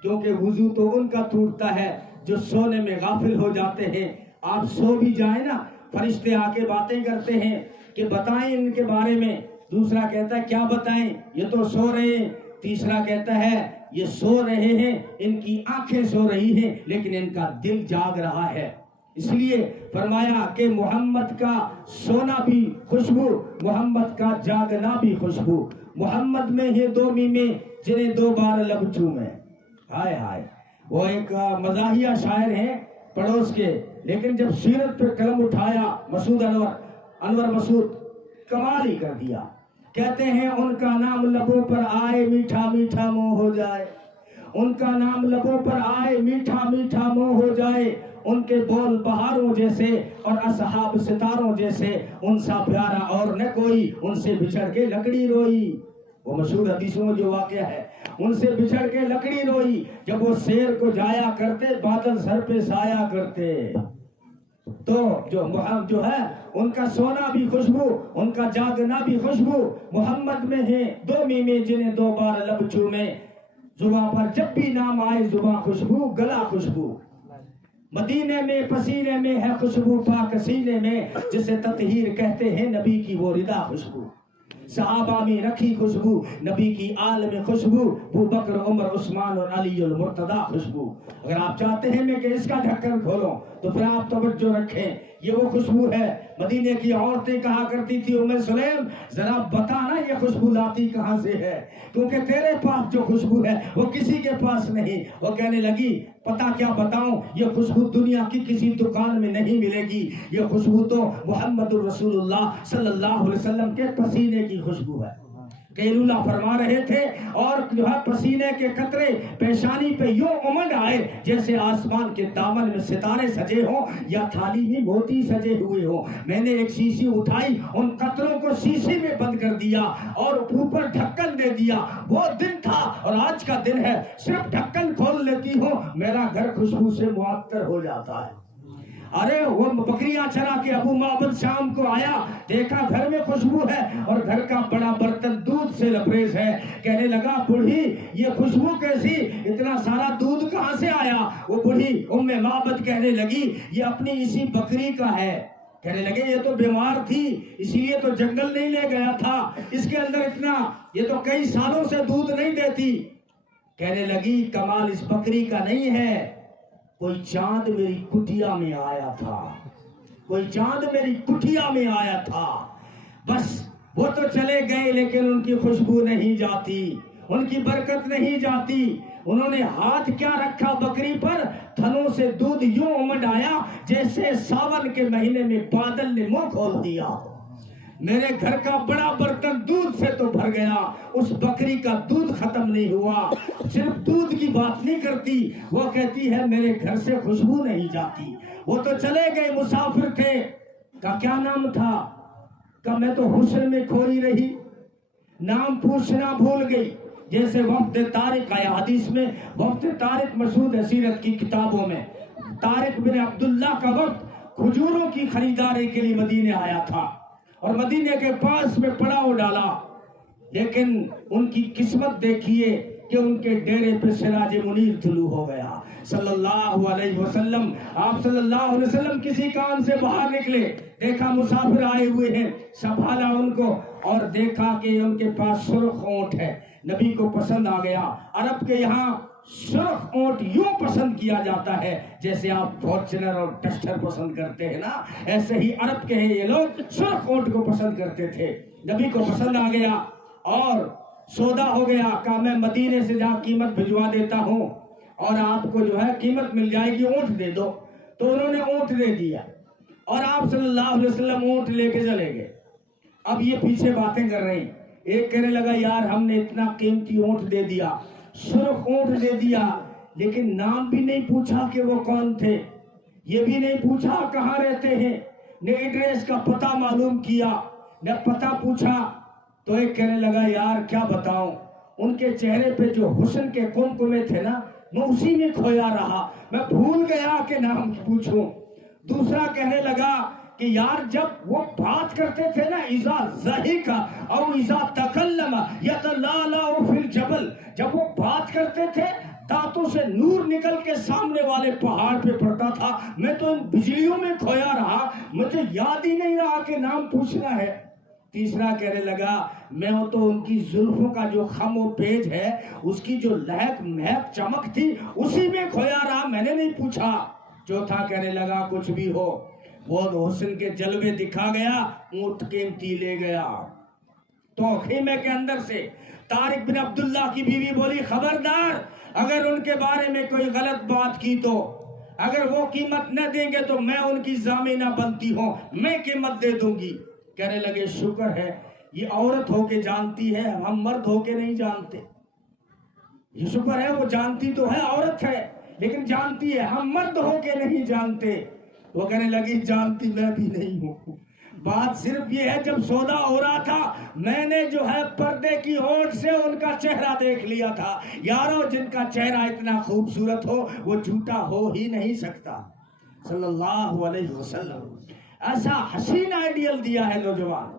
کیونکہ وضو تو ان کا ٹوٹتا ہے جو سونے میں غافل ہو جاتے ہیں. آپ سو بھی جائیں نا، فرشتے آ کے باتیں کرتے ہیں کہ بتائیں ان کے بارے میں. دوسرا کہتا ہے کیا بتائیں، یہ تو سو رہے ہیں. تیسرا کہتا ہے یہ سو رہے ہیں، ان کی آنکھیں سو رہی ہیں لیکن ان کا دل جاگ رہا ہے. اس لیے فرمایا کہ محمد کا سونا بھی خوشبو، محمد کا جاگنا بھی خوشبو. محمد میں یہ دو میمیں جنہیں 2 بار لب چومے. ہائے ہائے، وہ ایک مزاحیہ شاعر ہیں پڑوس کے، لیکن جب سیرت پہ قلم اٹھایا مسعود انور مسعود، کمال ہی کر دیا. کہتے ہیں ان کا نام لبوں پر آئے میٹھا میٹھا منہ ہو جائے، ان کا نام لبوں پر آئے میٹھا میٹھا منہ ہو جائے. ان کے بول بہاروں جیسے اور اصحاب ستاروں جیسے، ان سا پیارا اور نہ کوئی، ان سے بچھڑ کے لکڑی روئی. وہ مشہور حدیثوں میں جو واقعہ ہے، ان سے بچھڑ کے لکڑی روئی. جب وہ سیر کو جایا کرتے بادل سر پہ سایا کرتے. تو جو ہے ان کا سونا بھی خوشبو، ان کا جاگنا بھی خوشبو. محمد میں ہیں 2 میمیں جنہیں 2 بار لب چومے. زباں پر جب بھی نام آئے زباں خوشبو، گلا خوشبو. مدینے میں پسینے میں ہے خوشبو، پاک سینے میں جسے تطہیر کہتے ہیں نبی کی وہ ردا خوشبو. صحابہ میں رکھی خوشبو، نبی کی آل میں خوشبو، ابو بکر عمر عثمان اور علی المرتضی خوشبو. اگر آپ چاہتے ہیں میں کہ اس کا ڈھکن کھولوں تو پھر آپ توجہ رکھیں، یہ وہ خوشبو ہے. مدینے کی عورتیں کہا کرتی تھی ام سلیم ذرا بتانا یہ خوشبو لاتی کہاں سے ہے، کیونکہ تیرے پاس جو خوشبو ہے وہ کسی کے پاس نہیں. وہ کہنے لگی پتا کیا بتاؤں، یہ خوشبو دنیا کی کسی دکان میں نہیں ملے گی، یہ خوشبو تو محمد رسول اللہ صلی اللہ علیہ وسلم کے پسینے کی خوشبو ہے. قیلولہ فرما رہے تھے اور جو ہے پسینے کے قطرے پیشانی پہ یوں امنڈ آئے جیسے آسمان کے دامن میں ستارے سجے ہوں یا تھالی میں موتی سجے ہوئے ہوں. میں نے ایک شیشی اٹھائی، ان قطروں کو شیشی میں بند کر دیا اور اوپر ڈھکن دے دیا. وہ دن تھا اور آج کا دن ہے، صرف ڈھکن کھول لیتی ہوں میرا گھر خوشبو سے معطر ہو جاتا ہے. ارے وہ بکریاں چرا کے ابو معبد شام کو آیا، دیکھا گھر میں خوشبو ہے اور گھر کا بڑا برتن دودھ سے سے لبریز ہے. کہنے لگا بوڑھی یہ خوشبو کیسی, اتنا سارا دودھ کہاں سے آیا؟ وہ بوڑھی ام معبد کہنے لگی یہ اپنی اسی بکری کا ہے. کہنے لگے یہ تو بیمار تھی اسی لیے تو جنگل نہیں لے گیا تھا, اس کے اندر اتنا, یہ تو کئی سالوں سے دودھ نہیں دیتی. کہنے لگی کمال اس بکری کا نہیں ہے, کوئی چاند میری کٹیا میں آیا تھا, کوئی چاند میری کٹیا میں آیا تھا. بس وہ تو چلے گئے لیکن ان کی خوشبو نہیں جاتی, ان کی برکت نہیں جاتی. انہوں نے ہاتھ کیا رکھا بکری پر, تھنوں سے دودھ یوں امڈ آیا جیسے ساون کے مہینے میں بادل نے منہ کھول دیا. میرے گھر کا بڑا برتن دودھ سے تو بھر گیا, اس بکری کا دودھ ختم نہیں ہوا. صرف دودھ کی بات نہیں کرتی, وہ کہتی ہے میرے گھر سے خوشبو نہیں جاتی. وہ تو چلے گئے, مسافر تھے. کا کیا نام تھا؟ کہ میں تو حسن میں کھوئی رہی, نام پوچھنا بھول گئی. جیسے وفد طارق آیا حدیث میں, وفد طارق مسعود سیرت کی کتابوں میں, طارق بن عبداللہ کا وفد کھجوروں کی خریداری کے لیے مدینے آیا تھا اور مدینے کے پاس میں پڑاؤ ڈالا. لیکن ان کی قسمت دیکھیے کہ ان کے ڈیرے پہ سراج منیر طلوع ہو گیا صلی اللہ علیہ وسلم. آپ صلی اللہ علیہ وسلم کسی کام سے باہر نکلے, دیکھا مسافر آئے ہوئے ہیں, سنبھالا ان کو اور دیکھا کہ ان کے پاس سرخ اونٹ ہے. نبی کو پسند آ گیا. عرب کے یہاں سرخ اونٹ یوں پسند کیا جاتا ہے جیسے آپ فارچونر اور ڈسٹر پسند کرتے ہیں نا, ایسے ہی عرب کے ہیں یہ لوگ سرخ اونٹ کو پسند کرتے تھے. نبی کو پسند آ گیا اور سودا ہو گیا. کہا میں مدینے سے جہاں قیمت بھجوا دیتا ہوں اور آپ کو جو ہے قیمت مل جائے گی, اونٹ دے دو. تو انہوں نے اونٹ دے دیا اور آپ صلی اللہ علیہ وسلم اونٹ لے کے چلے گئے. اب یہ پیچھے باتیں کر رہے ہیں. ایک کہنے لگا یار ہم نے اتنا قیمتی اونٹ دے دیا, سرخ اونٹ دے دیا, لیکن نام بھی نہیں پوچھا کہ وہ کون تھے, یہ بھی نہیں پوچھا کہاں رہتے ہیں, نہ ایڈریس کا پتہ معلوم کیا, نہ پتہ پوچھا. تو ایک کہنے لگا یار کیا بتاؤں, ان کے چہرے پہ جو حسن کے کمکمے تھے نا, میں اسی میں کھویا رہا, میں بھول گیا کہ نام پوچھوں. دوسرا کہنے لگا کہ یار جب وہ بات کرتے تھے نا, اذا ضحک او اذا تکلم یتلالا فی الجبل, جب وہ بات کرتے تھے دانتوں سے نور نکل کے سامنے والے پہاڑ پہ پڑتا تھا. میں تو ان بجلیوں میں کھویا رہا, مجھے یاد ہی نہیں رہا کہ نام پوچھنا ہے. تیسرا کہنے لگا میں تو ان کی زلفوں کا جو خم و پیج ہے, اس کی جو لہک مہک چمک تھی اسی میں کھویا رہا, میں نے نہیں پوچھا. چوتھا کہنے لگا کچھ بھی ہو, وہ حسن کے جلوے دکھا گیا, اونٹ قیمتی لے گیا. تو خیمے کے اندر سے طارق بن عبداللہ کی بیوی بولی خبردار اگر ان کے بارے میں کوئی غلط بات کی تو, اگر وہ قیمت نہ دیں گے تو میں ان کی ضامنہ بنتی ہوں, میں قیمت دے دوں گی. کہنے لگے شکر ہے یہ عورت ہو کے جانتی ہے, ہم مرد ہو کے نہیں جانتے. یہ شکر ہے وہ جانتی تو ہے, عورت ہے لیکن جانتی ہے, ہم مرد ہو کے نہیں جانتے. وہ کہنے لگی جانتی میں بھی نہیں ہوں, بات صرف یہ ہے جب سودا ہو رہا تھا میں نے جو ہے پردے کی اوٹ سے ان کا چہرہ دیکھ لیا تھا. یارو جن کا چہرہ اتنا خوبصورت ہو وہ جھوٹا ہو ہی نہیں سکتا. صلی اللہ علیہ وسلم ایسا حسین آئیڈیل دیا ہے نوجوان,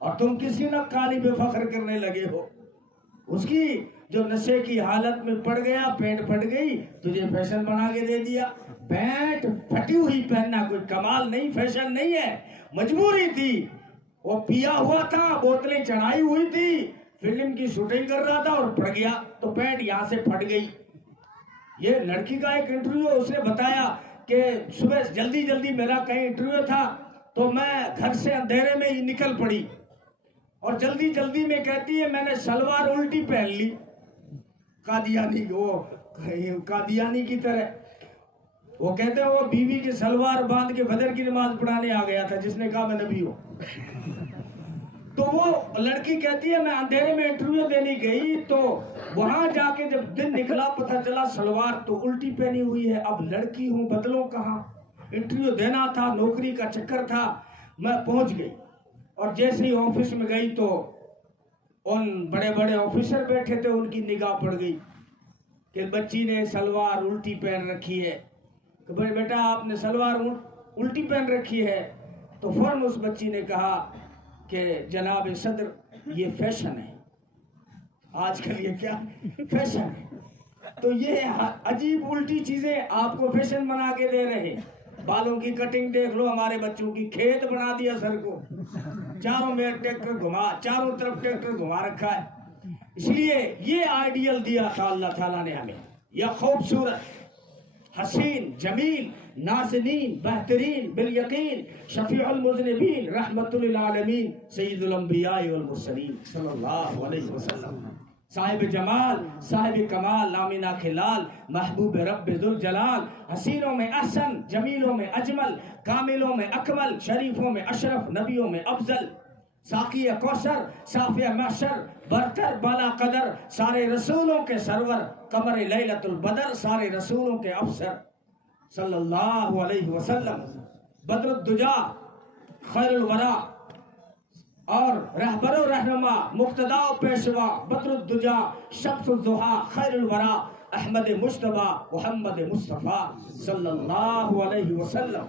اور تم کسی نہ کالی بے فخر کرنے لگے ہو. اس کی جو نشے کی حالت میں پڑ گیا, پینٹ پھٹ گئی, تجھے فیشن بنا کے دے دیا. پینٹ پھٹی ہوئی پہننا کوئی کمال نہیں, فیشن نہیں ہے, مجبوری تھی. وہ پیا ہوا تھا, بوتلیں چڑھائی ہوئی تھی, فلم کی شوٹنگ کر رہا تھا اور پڑ گیا تو پینٹ یہاں سے پھٹ گئی. یہ لڑکی کا ایک انٹرویو, اس نے بتایا کہ صبح جلدی میرا کہیں انٹرویو تھا تو میں گھر سے اندھیرے میں ہی نکل پڑی اور جلدی میں کہتی ہے میں نے سلوار الٹی پہن لی, قادیانی کی طرح. وہ کہتے ہیں وہ بیوی کی سلوار باندھ کے فجر کی نماز پڑھانے آ گیا تھا جس نے کہا میں نبی ہوں. تو وہ لڑکی کہتی ہے میں اندھیرے میں انٹرویو دینے گئی تو وہاں جا کے جب دن نکلا پتہ چلا سلوار تو الٹی پہنی ہوئی ہے. اب لڑکی ہوں بدلوں کہاں, انٹرویو دینا تھا, نوکری کا چکر تھا. میں پہنچ گئی اور جیسے ہی آفس میں گئی تو ان بڑے آفیسر بیٹھے تھے, ان کی نگاہ پڑ گئی کہ بچی نے سلوار الٹی پہن رکھی ہے. کہ بھائی بیٹا آپ نے سلوار الٹی پہن رکھی ہے. تو فوراً اس بچی نے کہا کہ جناب صدر یہ فیشن ہے, آج کل یہ کیا فیشن ہے، تو یہ عجیب الٹی چیزیں آپ کو فیشن بنا کے دے رہے ہیں. بالوں کی کٹنگ دیکھ لو ہمارے بچوں کی، کھیت بنا دیا سر کو، چاروں میں ٹریکٹر گھما، چاروں طرف ٹریکٹر گھما رکھا ہے. اس لیے یہ آئیڈیل دیا تھا اللہ تعالیٰ نے ہمیں، یہ خوبصورت، حسین، جمیل، نازنین، بہترین، بالیقین، شفیع المذنبین، رحمت للعالمین، سید الانبیاء والمرسلین صلی اللہ علیہ وسلم، صاحب جمال، صاحب کمال، نامینہ کھلال، محبوب رب ذوالجلال، حسینوں میں احسن، جمیلوں میں اجمل، کاملوں میں اکمل، شریفوں میں اشرف، نبیوں میں افضل، ساقی کوثر، صافی محشر، برتر بالا قدر، سارے رسولوں کے سرور، قمر لیلۃ البدر، سارے رسولوں کے افسر صلی اللہ علیہ وسلم، بدر الدجا، خیر الورا اور رہبر و رہنما، مقتدا و پیشوا، بدر الدجا، شمس الضحیٰ، خیر الورا، احمد مجتبیٰ، محمد مصطفیٰ صلی اللہ علیہ وسلم.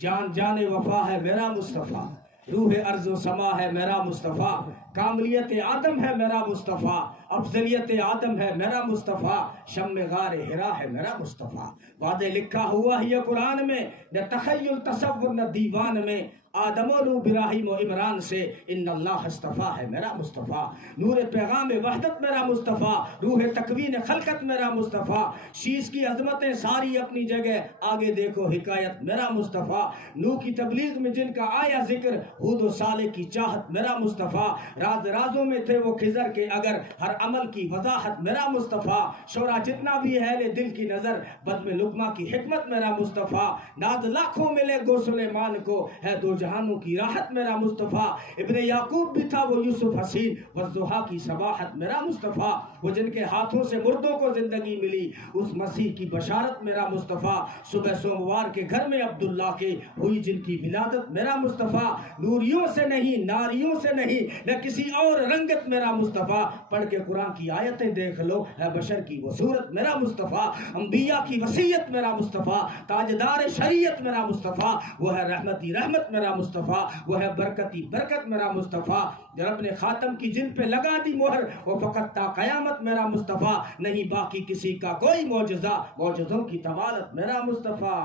جان جان وفا ہے میرا مصطفیٰ، روح ارض و سما ہے میرا مصطفیٰ، کاملیت آدم ہے میرا مصطفیٰ، افضلیت آدم ہے میرا مصطفیٰ، شم غار ہرا ہے میرا مصطفیٰ. وعدے لکھا ہوا ہے یہ قرآن میں، نہ تخیل تصور نہ دیوان میں، آدم و نوح ابراہیم و عمران سے ان اللہ اصطفیٰ ہے میرا مصطفیٰ. نور پیغام وحدت میرا مصطفیٰ، روح تکوین خلقت میرا مصطفیٰ، شیش کی عظمتیں ساری اپنی جگہ، آگے دیکھو حکایت میرا مصطفیٰ. نوح کی تبلیغ میں جن کا آیا ذکر، ہود و صالح کی چاہت میرا مصطفیٰ. راز رازوں میں تھے وہ خضر کے اگر، ہر عمل کی وضاحت میرا مصطفیٰ. شورا جتنا بھی ہے لے دل کی نظر، بد میں لقمہ کی حکمت میرا مصطفیٰ. ناز لاکھوں ملے گو سلیمان کو، ہے دو جہانوں کی راحت میرا مصطفیٰ. ابن یعقوب بھی تھا وہ یوسف حسین، والضحیٰ کی صباحت میرا مصطفیٰ. وہ جن کے ہاتھوں سے مردوں کو زندگی ملی، اس مسیح کی بشارت میرا مصطفیٰ. صبح سوموار کے گھر میں عبداللہ کے ہوئی جن کی ولادت میرا مصطفیٰ. نوریوں سے نہیں، ناریوں سے نہیں، نہ کسی اور رنگت میرا مصطفیٰ. پڑھ کے قرآن کی آیتیں دیکھ لو، ہے بشر کی وہ صورت میرا مصطفیٰ. انبیاء کی وصیت میرا مصطفیٰ، تاجدار شریعت میرا مصطفیٰ. وہ ہے رحمتی رحمت میرا مصطفیٰ، وہ ہے برکتی برکت میرا مصطفیٰ. رب نے خاتم کی جن پہ لگا دی مہر، وہ فقط تا قیامت میرا مصطفیٰ. نہیں باقی کسی کا کوئی معجزہ، معجزوں کی طوالت میرا مصطفیٰ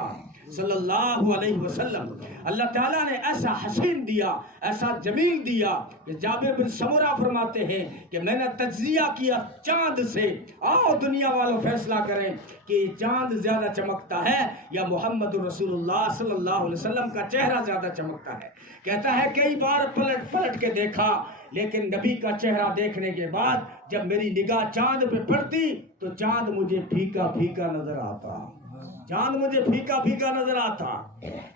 صلی اللہ علیہ وسلم. اللہ تعالیٰ نے ایسا حسین دیا، ایسا جمیل دیا کہ جابر بن سمرہ فرماتے ہیں کہ میں نے تجزیہ کیا چاند سے. آؤ دنیا والوں فیصلہ کریں کہ چاند زیادہ چمکتا ہے یا محمد رسول اللہ صلی اللہ علیہ وسلم کا چہرہ زیادہ چمکتا ہے. کہتا ہے کئی بار پلٹ پلٹ کے دیکھا، لیکن نبی کا چہرہ دیکھنے کے بعد جب میری نگاہ چاند پہ پڑتی تو چاند مجھے پھیکا پھیکا نظر آتا، چاند مجھے پھیکا پھیکا نظر آتا.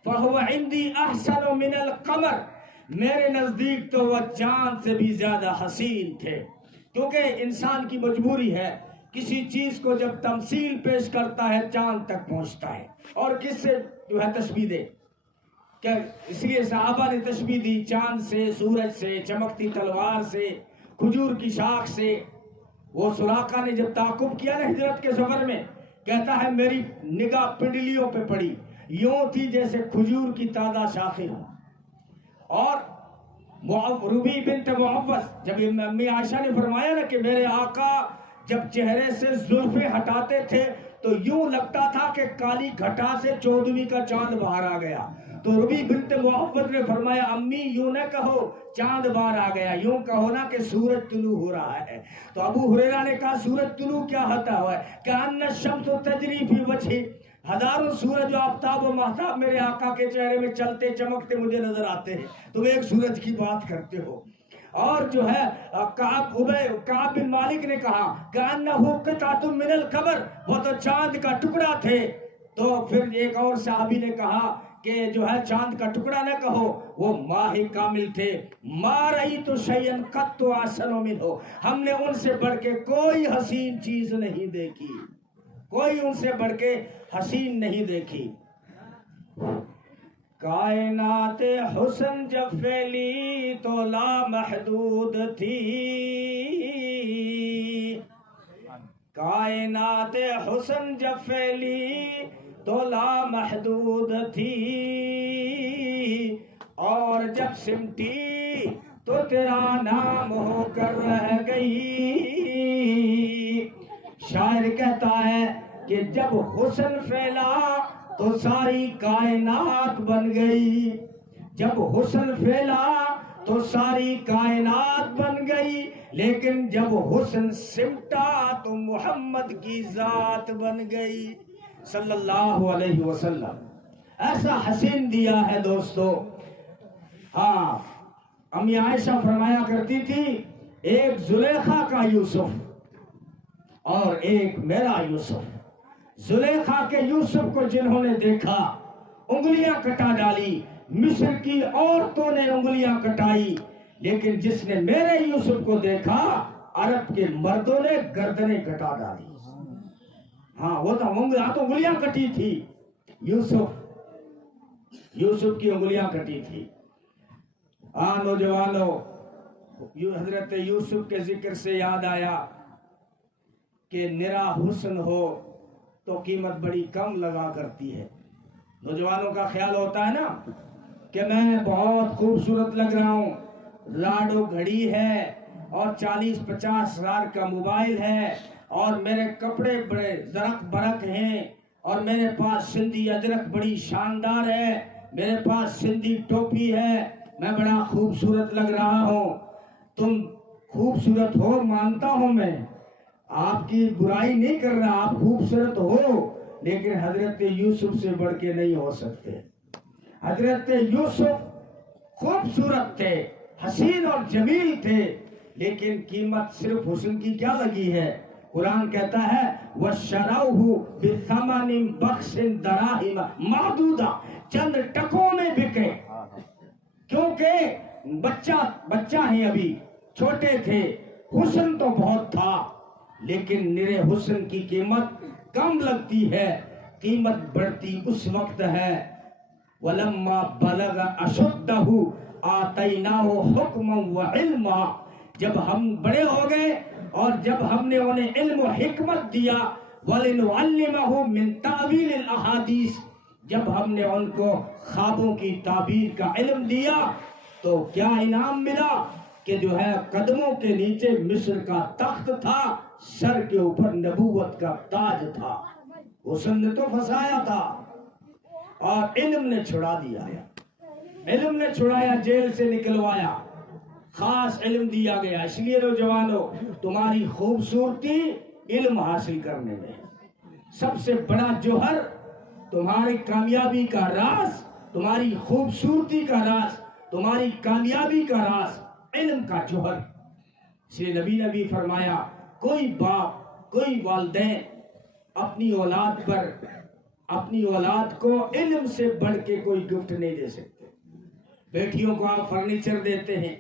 فَهُوَ عِنْدِي أَحْسَنُ مِنَ الْقَمَرِ، میرے نزدیک تو وہ چاند سے بھی زیادہ حسین تھے. کیونکہ انسان کی مجبوری ہے، کسی چیز کو جب تمثیل پیش کرتا ہے چاند تک پہنچتا ہے. اور کس سے جو ہے تشبیہ دے، کہ اس لیے صحابہ نے تشبیہ دی چاند سے، سورج سے، چمکتی تلوار سے، کھجور کی شاخ سے. وہ سراقہ نے جب تعاقب کیا نا ہجرت کے سفر میں، کہتا ہے میری نگاہ پنڈلیوں پہ پڑی، یوں تھی جیسے کھجور کی تازہ شاخیں ہوں. اور ربی بنت معوذ، جب امی عائشہ نے فرمایا نا کہ میرے آقا جب چہرے سے زلفیں ہٹاتے تھے تو یوں لگتا تھا کہ کالی گھٹا سے 14ویں کا چاند باہر آ گیا، تو ربی بنت معوذ نے فرمایا امی یوں نہ کہو چاند باہر آ گیا، یوں کہو نا کہ سورج طلوع ہو رہا ہے. تو ابو ہریرہ نے کہا سورج طلوع کیا ہوتا ہے؟ کأن الشمس تجری فی وجہہ، ہزاروں سورج و آفتاب و مہتاب میرے آقا کے چہرے میں چلتے چمکتے مجھے نظر آتے ہیں، تم ایک سورج کی بات کرتے ہو. اور جو ہے کعب بن مالک نے کہا کأنہ قطعۃ من القمر، وہ تو چاند کا ٹکڑا تھے. تو پھر ایک اور صحابی نے کہا کہ جو ہے چاند کا ٹکڑا نہ کہو، وہ ماہ کامل تھے. ما رأیت شیئا قط احسن منہ، ہم نے ان سے بڑھ کے کوئی حسین چیز نہیں دیکھی، کوئی ان سے بڑھ کے حسین نہیں دیکھی. کائنات حسن جب پھیلی تو لامحدود تھی، کائنات حسن جب پھیلی تو لامحدود تھی، اور جب سمٹی تو تیرا نام ہو کر رہ گئی۔ شاعر کہتا ہے کہ جب حسن پھیلا تو ساری کائنات بن گئی، جب حسن پھیلا تو ساری کائنات بن گئی، لیکن جب حسن سمٹا تو محمد کی ذات بن گئی صلی اللہ علیہ وسلم۔ ایسا حسین دیا ہے دوستو۔ ہاں، امی عائشہ فرمایا کرتی تھی ایک زلیخا کا یوسف اور ایک میرا یوسف۔ زلیخا کے یوسف کو جنہوں نے دیکھا انگلیاں کٹا ڈالی، مصر کی عورتوں نے انگلیاں کٹائی، لیکن جس نے میرے یوسف کو دیکھا عرب کے مردوں نے گردنیں کٹا ڈالی۔ ہاں، وہ تو انگلیاں کٹی تھی، یوسف کی انگلیاں کٹی تھی۔ ہاں نوجوانوں، حضرت یوسف کے ذکر سے یاد آیا کہ نرا حسن ہو تو قیمت بڑی کم لگا کرتی ہے۔ نوجوانوں کا خیال ہوتا ہے نا کہ میں بہت خوبصورت لگ رہا ہوں، لاڈو گھڑی ہے اور 40-50 ہزار کا موبائل ہے اور میرے کپڑے بڑے زرق برق ہیں اور میرے پاس سندھی اجرک بڑی شاندار ہے، میرے پاس سندھی ٹوپی ہے، میں بڑا خوبصورت لگ رہا ہوں۔ تم خوبصورت ہو، مانتا ہوں میں، آپ کی برائی نہیں کر رہا، آپ خوبصورت ہو، لیکن حضرت یوسف سے بڑھ کے نہیں ہو سکتے۔ حضرت یوسف خوبصورت تھے، حسین اور جمیل تھے، لیکن قیمت صرف حسن کی کیا لگی ہے؟ قرآن کہتا ہے وَشَرَوْهُ بِثَمَنٍ بَخْسٍ دَرَاهِمَ مَعْدُودَةٍ، چند ٹکوں میں بکے، کیونکہ بچہ ہیں، ابھی چھوٹے تھے، حسن تو بہت تھا، لیکن نرے حسن کی قیمت کم لگتی ہے، قیمت بڑھتی اس وقت ہے وَلَمَّا بَلَغَ أَشُدَّهُ آتَيْنَاهُ حُكْمًا وَعِلْمًا، جب ہم بڑے ہو گئے اور جب ہم نے انہیں علم و حکمت دیا، وَلِنُعَلِّمَهُ مِن تَأْوِيلِ الْأَحَادِيثِ، جب ہم نے ان کو خوابوں کی تعبیر کا علم دیا تو کیا انعام ملا کہ جو ہے قدموں کے نیچے مصر کا تخت تھا، سر کے اوپر نبوت کا تاج تھا۔ حسن نے تو پھنسایا تھا اور علم نے چھڑا دیا، علم نے چھڑایا، جیل سے نکلوایا، خاص علم دیا گیا۔ اس لیے نوجوانوں، تمہاری خوبصورتی علم حاصل کرنے میں، سب سے بڑا جوہر، تمہاری کامیابی کا راز، تمہاری خوبصورتی کا راز، تمہاری کامیابی کا راز علم کا جوہر۔ اس لیے نبی نے بھی فرمایا کوئی باپ، کوئی والدین اپنی اولاد کو علم سے بڑھ کے کوئی گفٹ نہیں دے سکتے۔ بیٹیوں کو آپ فرنیچر دیتے ہیں،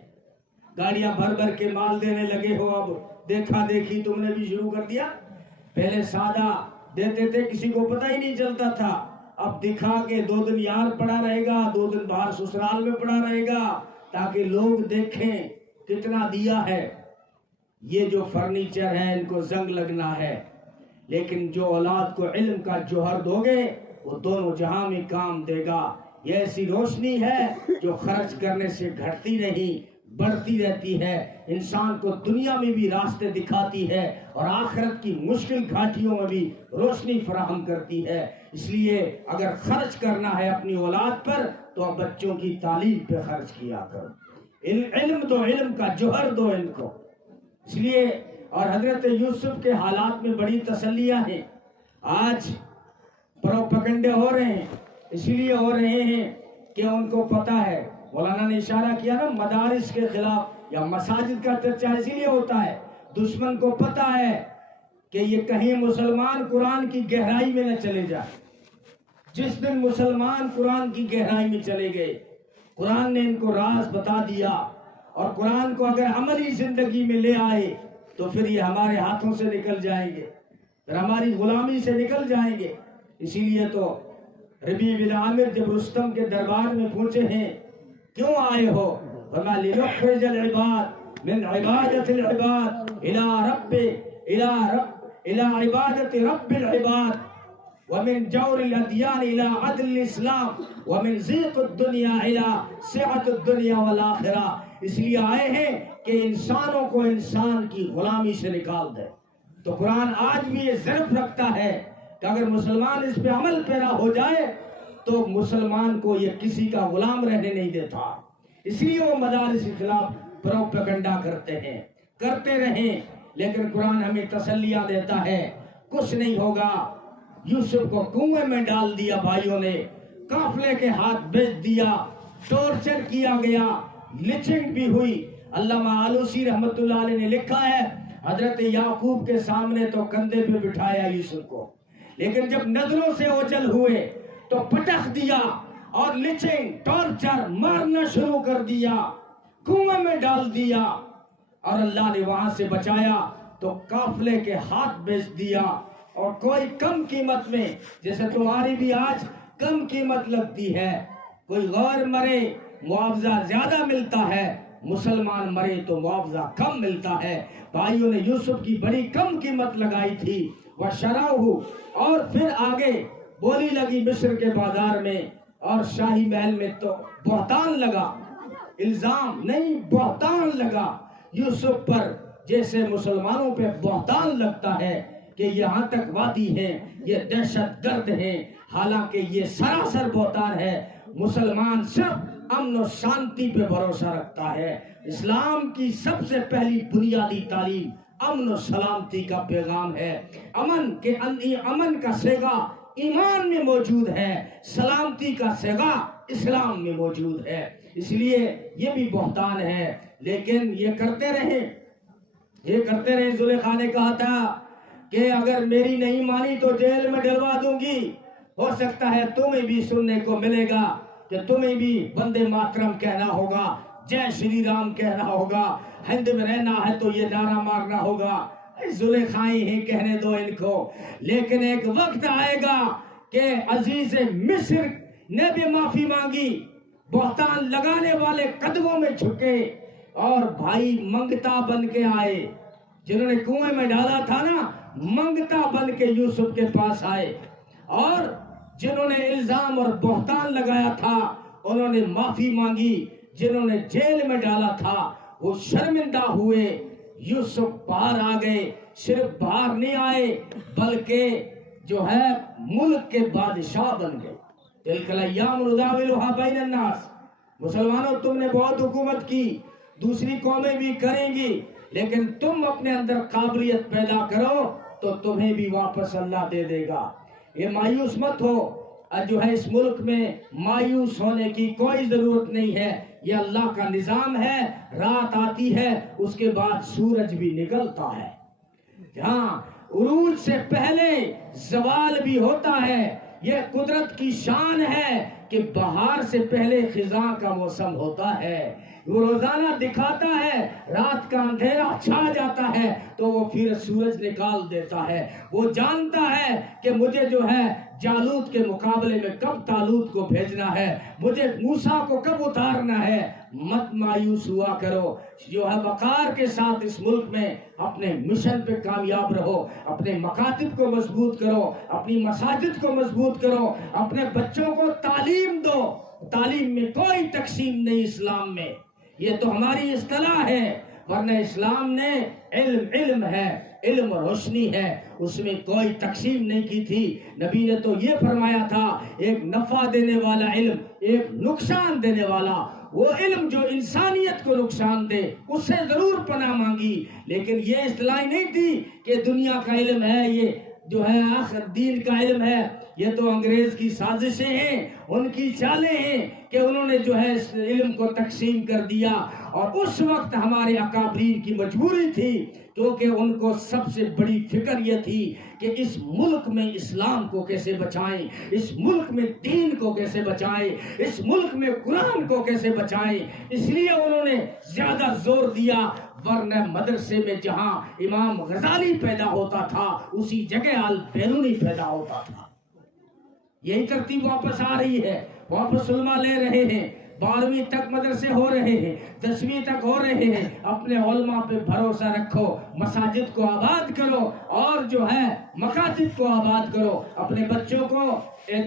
گاڑیاں بھر کے مال دینے لگے ہو، اب دیکھا دیکھی تم نے بھی شروع کر دیا۔ پہلے سادہ دیتے تھے، کسی کو پتہ ہی نہیں چلتا تھا، اب دکھا کے 2 دن یار پڑا رہے گا، 2 دن باہر سسرال میں پڑا رہے گا، تاکہ لوگ دیکھیں کتنا دیا ہے۔ یہ جو فرنیچر ہے ان کو زنگ لگنا ہے، لیکن جو اولاد کو علم کا جوہر دو گے وہ دونوں جہاں میں کام دے گا۔ یہ ایسی روشنی ہے جو خرچ کرنے سے گھٹتی نہیں، بڑھتی رہتی ہے، انسان کو دنیا میں بھی راستے دکھاتی ہے اور آخرت کی مشکل گھاٹیوں میں بھی روشنی فراہم کرتی ہے۔ اس لیے اگر خرچ کرنا ہے اپنی اولاد پر تو بچوں کی تعلیم پہ خرچ کیا کرو، علم دو، علم کا جوہر دو ان کو۔ اس لیے اور حضرت یوسف کے حالات میں بڑی تسلیاں ہیں۔ آج پروپیگنڈے ہو رہے ہیں، اسی لیے ہو رہے ہیں کہ ان کو پتا ہے، مولانا نے اشارہ کیا نا، مدارس کے خلاف یا مساجد کا چرچا اسی لیے ہوتا ہے، دشمن کو پتا ہے کہ یہ کہیں مسلمان قرآن کی گہرائی میں نہ چلے جائے۔ جس دن مسلمان قرآن کی گہرائی میں چلے گئے، قرآن نے ان کو راز بتا دیا، اور قرآن کو اگر عملی زندگی میں لے آئے تو پھر یہ ہمارے ہاتھوں سے نکل جائیں گے، پھر ہماری غلامی سے نکل جائیں گے۔ اسی لیے تو ربیع بن عامر جب رستم کے دربار میں پہنچے ہیں، کیوں آئے ہو؟ فرمایا لِنُخْرِجَ الْعِبَادَ مِنْ عِبَادَةِ الْعِبَادِ إِلَىٰ عِبَادَةِ رَبِّ الْعِبَادِ، ومن جور الادیان الى عدل الاسلام ومن ضیق الدنیا الى سعت الدنیا والآخرہ. اس لیے آئے ہیں کہ انسانوں کو انسان کی غلامی سے نکال دے. تو قرآن آج بھی یہ ظرف رکھتا ہے کہ اگر مسلمان اس پہ عمل پیرا ہو جائے تو مسلمان کو یہ کسی کا غلام رہنے نہیں دیتا. اس لیے وہ مدارس کے خلاف پروپیگنڈا کرتے ہیں، کرتے رہیں، لیکن قرآن ہمیں تسلیاں دیتا ہے کچھ نہیں ہوگا. یوسف کو کنویں میں ڈال دیا بھائیوں نے، قافلے کے ہاتھ بیچ دیا، ٹورچر کیا گیا، لچنگ بھی ہوئی. علامہ آلوسی رحمت اللہ علیہ نے لکھا ہے حضرت یعقوب کے سامنے تو کندھے پہ بٹھایا یوسف کو، لیکن جب نظروں سے اوجھل ہوئے تو پٹخ دیا اور لچنگ، ٹارچر، مارنا شروع کر دیا، کنویں میں ڈال دیا. اور اللہ نے وہاں سے بچایا تو قافلے کے ہاتھ بیچ دیا. اور کوئی کم قیمت میں، جیسے تمہاری بھی آج کم قیمت لگتی ہے، کوئی غیر مرے معاوضہ زیادہ ملتا ہے، مسلمان مرے تو معاوضہ کم ملتا ہے. بھائیوں نے یوسف کی بڑی کم قیمت لگائی تھی. وَشَرَوْهُ، اور پھر آگے بولی لگی مصر کے بازار میں اور شاہی محل میں تو بہتان لگا، الزام نہیں بہتان لگا یوسف پر، جیسے مسلمانوں پہ بہتان لگتا ہے کہ یہاں تک وادی ہیں، یہ دہشت گرد ہیں. حالانکہ یہ سراسر بہتان ہے. مسلمان صرف امن و شانتی پہ بھروسہ رکھتا ہے. اسلام کی سب سے پہلی بنیادی تعلیم امن و سلامتی کا پیغام ہے. امن کا صیغہ ایمان میں موجود ہے، سلامتی کا صیغہ اسلام میں موجود ہے. اس لیے یہ بھی بہتان ہے. لیکن یہ کرتے رہیں. زلیخا نے کہا تھا کہ اگر میری نہیں مانی تو جیل میں ڈلوا دوں گی. ہو سکتا ہے تمہیں بھی سننے کو ملے گا کہ تمہیں بھی وندے ماترم کہنا ہوگا، جے شری رام کہنا ہوگا، ہند میں رہنا ہے تو یہ نعرہ مارنا ہوگا. زلیخائیں ہی کہنے دو ان کو. لیکن ایک وقت آئے گا کہ عزیز مصر نے بھی معافی مانگی، بہتان لگانے والے قدموں میں جھکے اور بھائی منگتا بن کے آئے. جنہوں نے کنویں میں ڈالا تھا نا، منگتا بن کے یوسف کے پاس آئے، اور جنہوں نے الزام اور بہتان لگایا تھا انہوں نے معافی مانگی. جنہوں نے جیل میں ڈالا تھا وہ شرمندہ ہوئے. یوسف باہر آ گئے. صرف باہر نہیں آئے بلکہ جو ہے ملک کے بادشاہ بن گئے. تلک الایام نداولها بین الناس. مسلمانوں تم نے بہت حکومت کی، دوسری قومیں بھی کریں گی، لیکن تم اپنے اندر قابلیت پیدا کرو تو تمہیں بھی واپس اللہ دے دے گا. یہ مایوس مت ہو. جو ہے اس ملک میں مایوس ہونے کی کوئی ضرورت نہیں ہے. یہ اللہ کا نظام ہے. رات آتی ہے اس کے بعد سورج بھی نکلتا ہے. جہاں عروج سے پہلے زوال بھی ہوتا ہے. یہ قدرت کی شان ہے کہ بہار سے پہلے خزاں کا موسم ہوتا ہے. وہ روزانہ دکھاتا ہے، رات کا اندھیرا چھا جاتا ہے تو وہ پھر سورج نکال دیتا ہے. وہ جانتا ہے کہ مجھے جو ہے جالوت کے مقابلے میں کب طالوت کو بھیجنا ہے، مجھے موسیٰ کو کب اتارنا ہے. مت مایوس ہوا کرو. جو ہے وقار کے ساتھ اس ملک میں اپنے مشن پہ کامیاب رہو. اپنے مکاتب کو مضبوط کرو، اپنی مساجد کو مضبوط کرو، اپنے بچوں کو تعلیم دو. تعلیم میں کوئی تقسیم نہیں اسلام میں. یہ تو ہماری اصطلاح ہے، ورنہ اسلام نے علم ہے، علم روشنی ہے، اس میں کوئی تقسیم نہیں کی تھی. نبی نے تو یہ فرمایا تھا ایک نفع دینے والا علم، ایک نقصان دینے والا. وہ علم جو انسانیت کو نقصان دے اس سے ضرور پناہ مانگی. لیکن یہ اصطلاح نہیں تھی کہ دنیا کا علم ہے، یہ جو ہے آخر دین کا علم ہے. یہ تو انگریز کی سازشیں ہیں، ان کی چالیں ہیں کہ انہوں نے جو ہے اس علم کو تقسیم کر دیا. اور اس وقت ہمارے اکابرین کی مجبوری تھی، کیونکہ ان کو سب سے بڑی فکر یہ تھی کہ اس ملک میں اسلام کو کیسے بچائیں، اس ملک میں دین کو کیسے بچائیں، اس ملک میں قرآن کو کیسے بچائیں. اس لیے انہوں نے زیادہ زور دیا. ورنہ مدرسے میں جہاں امام غزالی پیدا ہوتا تھا اسی جگہ البیرونی پیدا ہوتا تھا. یہی ترتیب واپس آ رہی ہے، واپس علماء لے رہے ہیں. 12ویں تک مدرسے ہو رہے ہیں، 10ویں تک ہو رہے ہیں، اپنے علماء پہ بھروسہ رکھو، مساجد کو آباد کرو اور جو ہے مکاتب کو آباد کرو، اپنے بچوں کو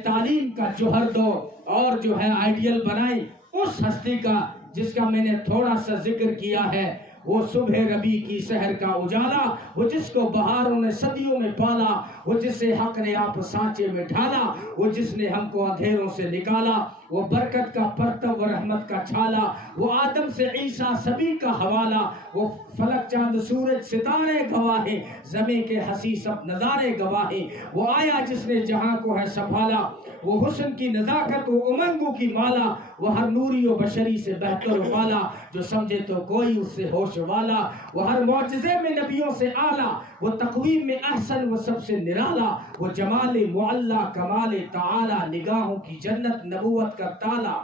تعلیم کا جوہر دو اور جو ہے آئیڈیل بنائیں اس ہستی کا جس کا میں نے تھوڑا سا ذکر کیا ہے، وہ صبح ربیع کی سحر کا اجالا، وہ جس کو بہاروں نے صدیوں میں پالا، وہ جسے حق نے آپ سانچے میں ڈھالا، وہ جس نے ہم کو اندھیروں سے نکالا، وہ برکت کا پرتو و رحمت کا چھالا، وہ آدم سے عیسیٰ سبھی کا حوالہ، وہ فلک چاند سورج ستارے گواہ ہیں، زمین کے حسی سب نظارے گواہ ہیں، وہ آیا جس نے جہاں کو ہے سنبھالا، وہ حسن کی نزاکت و امنگوں کی مالا، وہ ہر نوری و بشری سے بہتر والا، جو سمجھے تو کوئی اس سے ہوش والا، وہ ہر معجزے میں نبیوں سے اعلیٰ، وہ تقویم میں احسن وہ سب سے نرالا، وہ جمال معلا کمال تعالی، نگاہوں کی جنت نبوت کا تالا،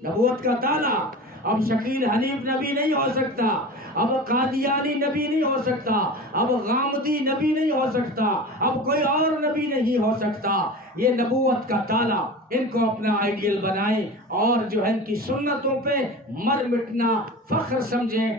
نبوت کا تالا۔ اب شکیل حنیف نبی نہیں ہو سکتا، اب قادیانی نبی نہیں ہو سکتا، اب غامدی نبی نہیں ہو سکتا، اب کوئی اور نبی نہیں ہو سکتا، یہ نبوت کا تالا۔ ان کو اپنا آئیڈیل بنائیں اور جو ہے ان کی سنتوں پہ مر مٹنا فخر سمجھیں۔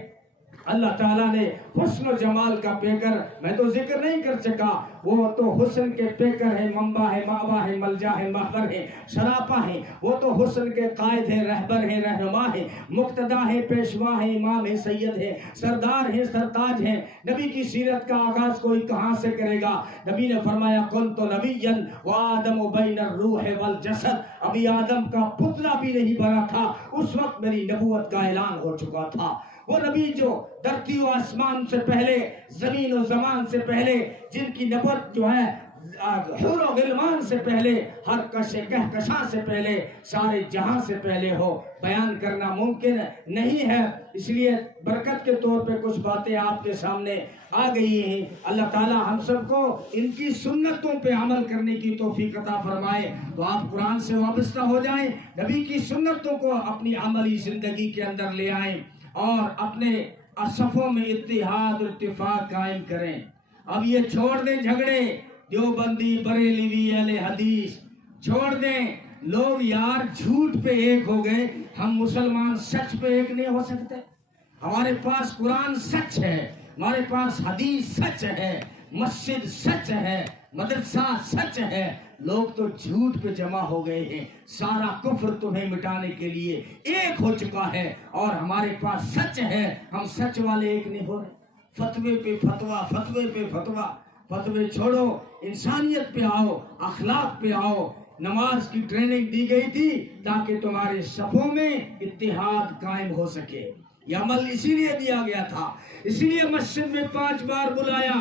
اللہ تعالیٰ نے حسن و جمال کا پیکر میں تو ذکر نہیں کر سکا، وہ تو حسن کے پیکر ہیں، منبع ہے، مأوا ہے، ملجا ہے، محور ہے، شراپا ہے، وہ تو حسن کے قائد ہیں، رہبر ہیں، رہنما ہیں، مقتدا ہے، پیشوا ہے، امام ہے، سید ہے، سردار ہیں، سرتاج ہیں۔ نبی کی سیرت کا آغاز کوئی کہاں سے کرے گا؟ نبی نے فرمایا کنت نبیا وآدم بین الروح والجسد، ابھی آدم کا پتلا بھی نہیں بنا تھا اس وقت میری نبوت کا اعلان ہو چکا تھا۔ وہ نبی جو دھرتی و آسمان سے پہلے، زمین و زمان سے پہلے، جن کی نبوت جو ہے حور و غلمان سے پہلے، ہر کہکشاں سے پہلے، سارے جہاں سے پہلے ہو، بیان کرنا ممکن نہیں ہے۔ اس لیے برکت کے طور پہ کچھ باتیں آپ کے سامنے آ گئی ہیں۔ اللہ تعالی ہم سب کو ان کی سنتوں پہ عمل کرنے کی توفیق عطا فرمائے۔ تو آپ قرآن سے وابستہ ہو جائیں، نبی کی سنتوں کو اپنی عملی زندگی کے اندر لے آئیں اور اپنے صفوں میں اتحاد اور اتفاق قائم کریں۔ اب یہ چھوڑ دیں جھگڑے، دیوبندی بریلوی اہل حدیث چھوڑ دیں۔ لوگ یار جھوٹ پہ ایک ہو گئے، ہم مسلمان سچ پہ ایک نہیں ہو سکتے؟ ہمارے پاس قرآن سچ ہے، ہمارے پاس حدیث سچ ہے، مسجد سچ ہے، مدرسہ سچ ہے، لوگ تو جھوٹ پہ جمع ہو گئے ہیں۔ سارا کفر تمہیں مٹانے کے لیے ایک ہو چکا ہے اور ہمارے پاس سچ ہے، ہم سچ والے ایک نہیں ہو رہے۔ فتوے پہ فتوا، فتوے پہ فتوا، فتوے چھوڑو، انسانیت پہ آؤ، اخلاق پہ آؤ۔ نماز کی ٹریننگ دی گئی تھی تاکہ تمہارے صفوں میں اتحاد قائم ہو سکے، یہ عمل اسی لیے دیا گیا تھا، اسی لیے مسجد میں 5 بار بلایا،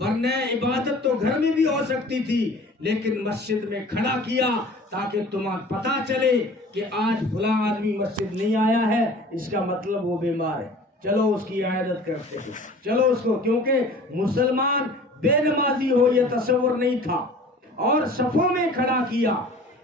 ورنہ عبادت تو گھر میں بھی ہو سکتی تھی، لیکن مسجد میں کھڑا کیا تاکہ تمہیں پتا چلے کہ آج فلاں آدمی مسجد نہیں آیا ہے، اس کا مطلب وہ بیمار ہے، چلو اس کی عیادت کرتے ہیں، چلو اس کو، کیونکہ مسلمان بے نمازی ہو یہ تصور نہیں تھا، اور صفوں میں کھڑا کیا،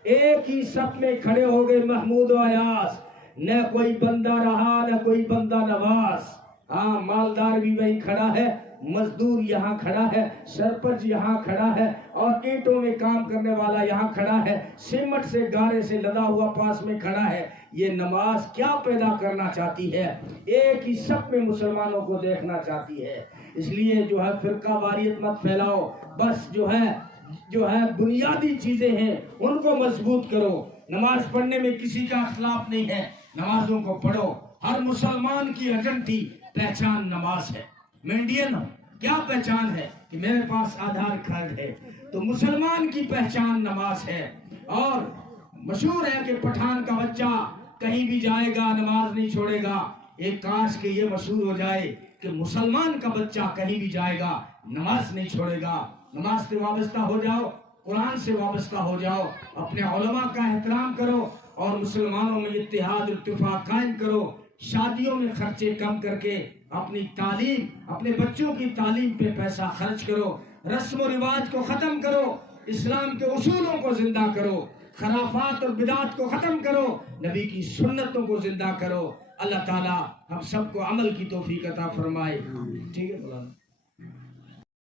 ایک ہی صف میں کھڑے ہو گئے محمود و ایاز، نہ کوئی بندہ رہا نہ کوئی بندہ نواز۔ ہاں مالدار بھی وہی کھڑا ہے، مزدور یہاں کھڑا ہے، سرپنچ یہاں کھڑا ہے، اور اینٹوں میں کام کرنے والا یہاں کھڑا ہے، سیمنٹ سے گارے سے لدا ہوا پاس میں کھڑا ہے۔ یہ نماز کیا پیدا کرنا چاہتی ہے؟ ایک ہی صف میں مسلمانوں کو دیکھنا چاہتی ہے۔ اس لیے جو ہے فرقہ واریت مت پھیلاؤ، بس جو ہے بنیادی چیزیں ہیں ان کو مضبوط کرو۔ نماز پڑھنے میں کسی کا اختلاف نہیں ہے، نمازوں کو پڑھو۔ ہر مسلمان کی ایڈنٹی پہچان نماز ہے۔ میں انڈین ہوں، کیا پہچان ہے؟ کہ میرے پاس آدھار کارڈ ہے، تو مسلمان کی پہچان نماز ہے۔ اور مشہور ہے کہ پٹھان کا بچہ کہیں بھی جائے گا نماز نہیں چھوڑے گا۔ ایک کاش کہ یہ مشہور ہو جائے کہ مسلمان کا بچہ کہیں بھی جائے گا نماز نہیں چھوڑے گا۔ نماز سے وابستہ ہو جاؤ، قرآن سے وابستہ ہو جاؤ، اپنے علماء کا احترام کرو اور مسلمانوں میں اتحاد اتفاق قائم کرو۔ شادیوں میں خرچے کم کر کے اپنی تعلیم، اپنے بچوں کی تعلیم پہ پیسہ خرچ کرو۔ رسم و رواج کو ختم کرو، اسلام کے اصولوں کو زندہ کرو، خرافات اور بدعات کو ختم کرو، نبی کی سنتوں کو زندہ کرو۔ اللہ تعالی ہم سب کو عمل کی توفیق عطا فرمائے۔ ٹھیک ہے مولانا۔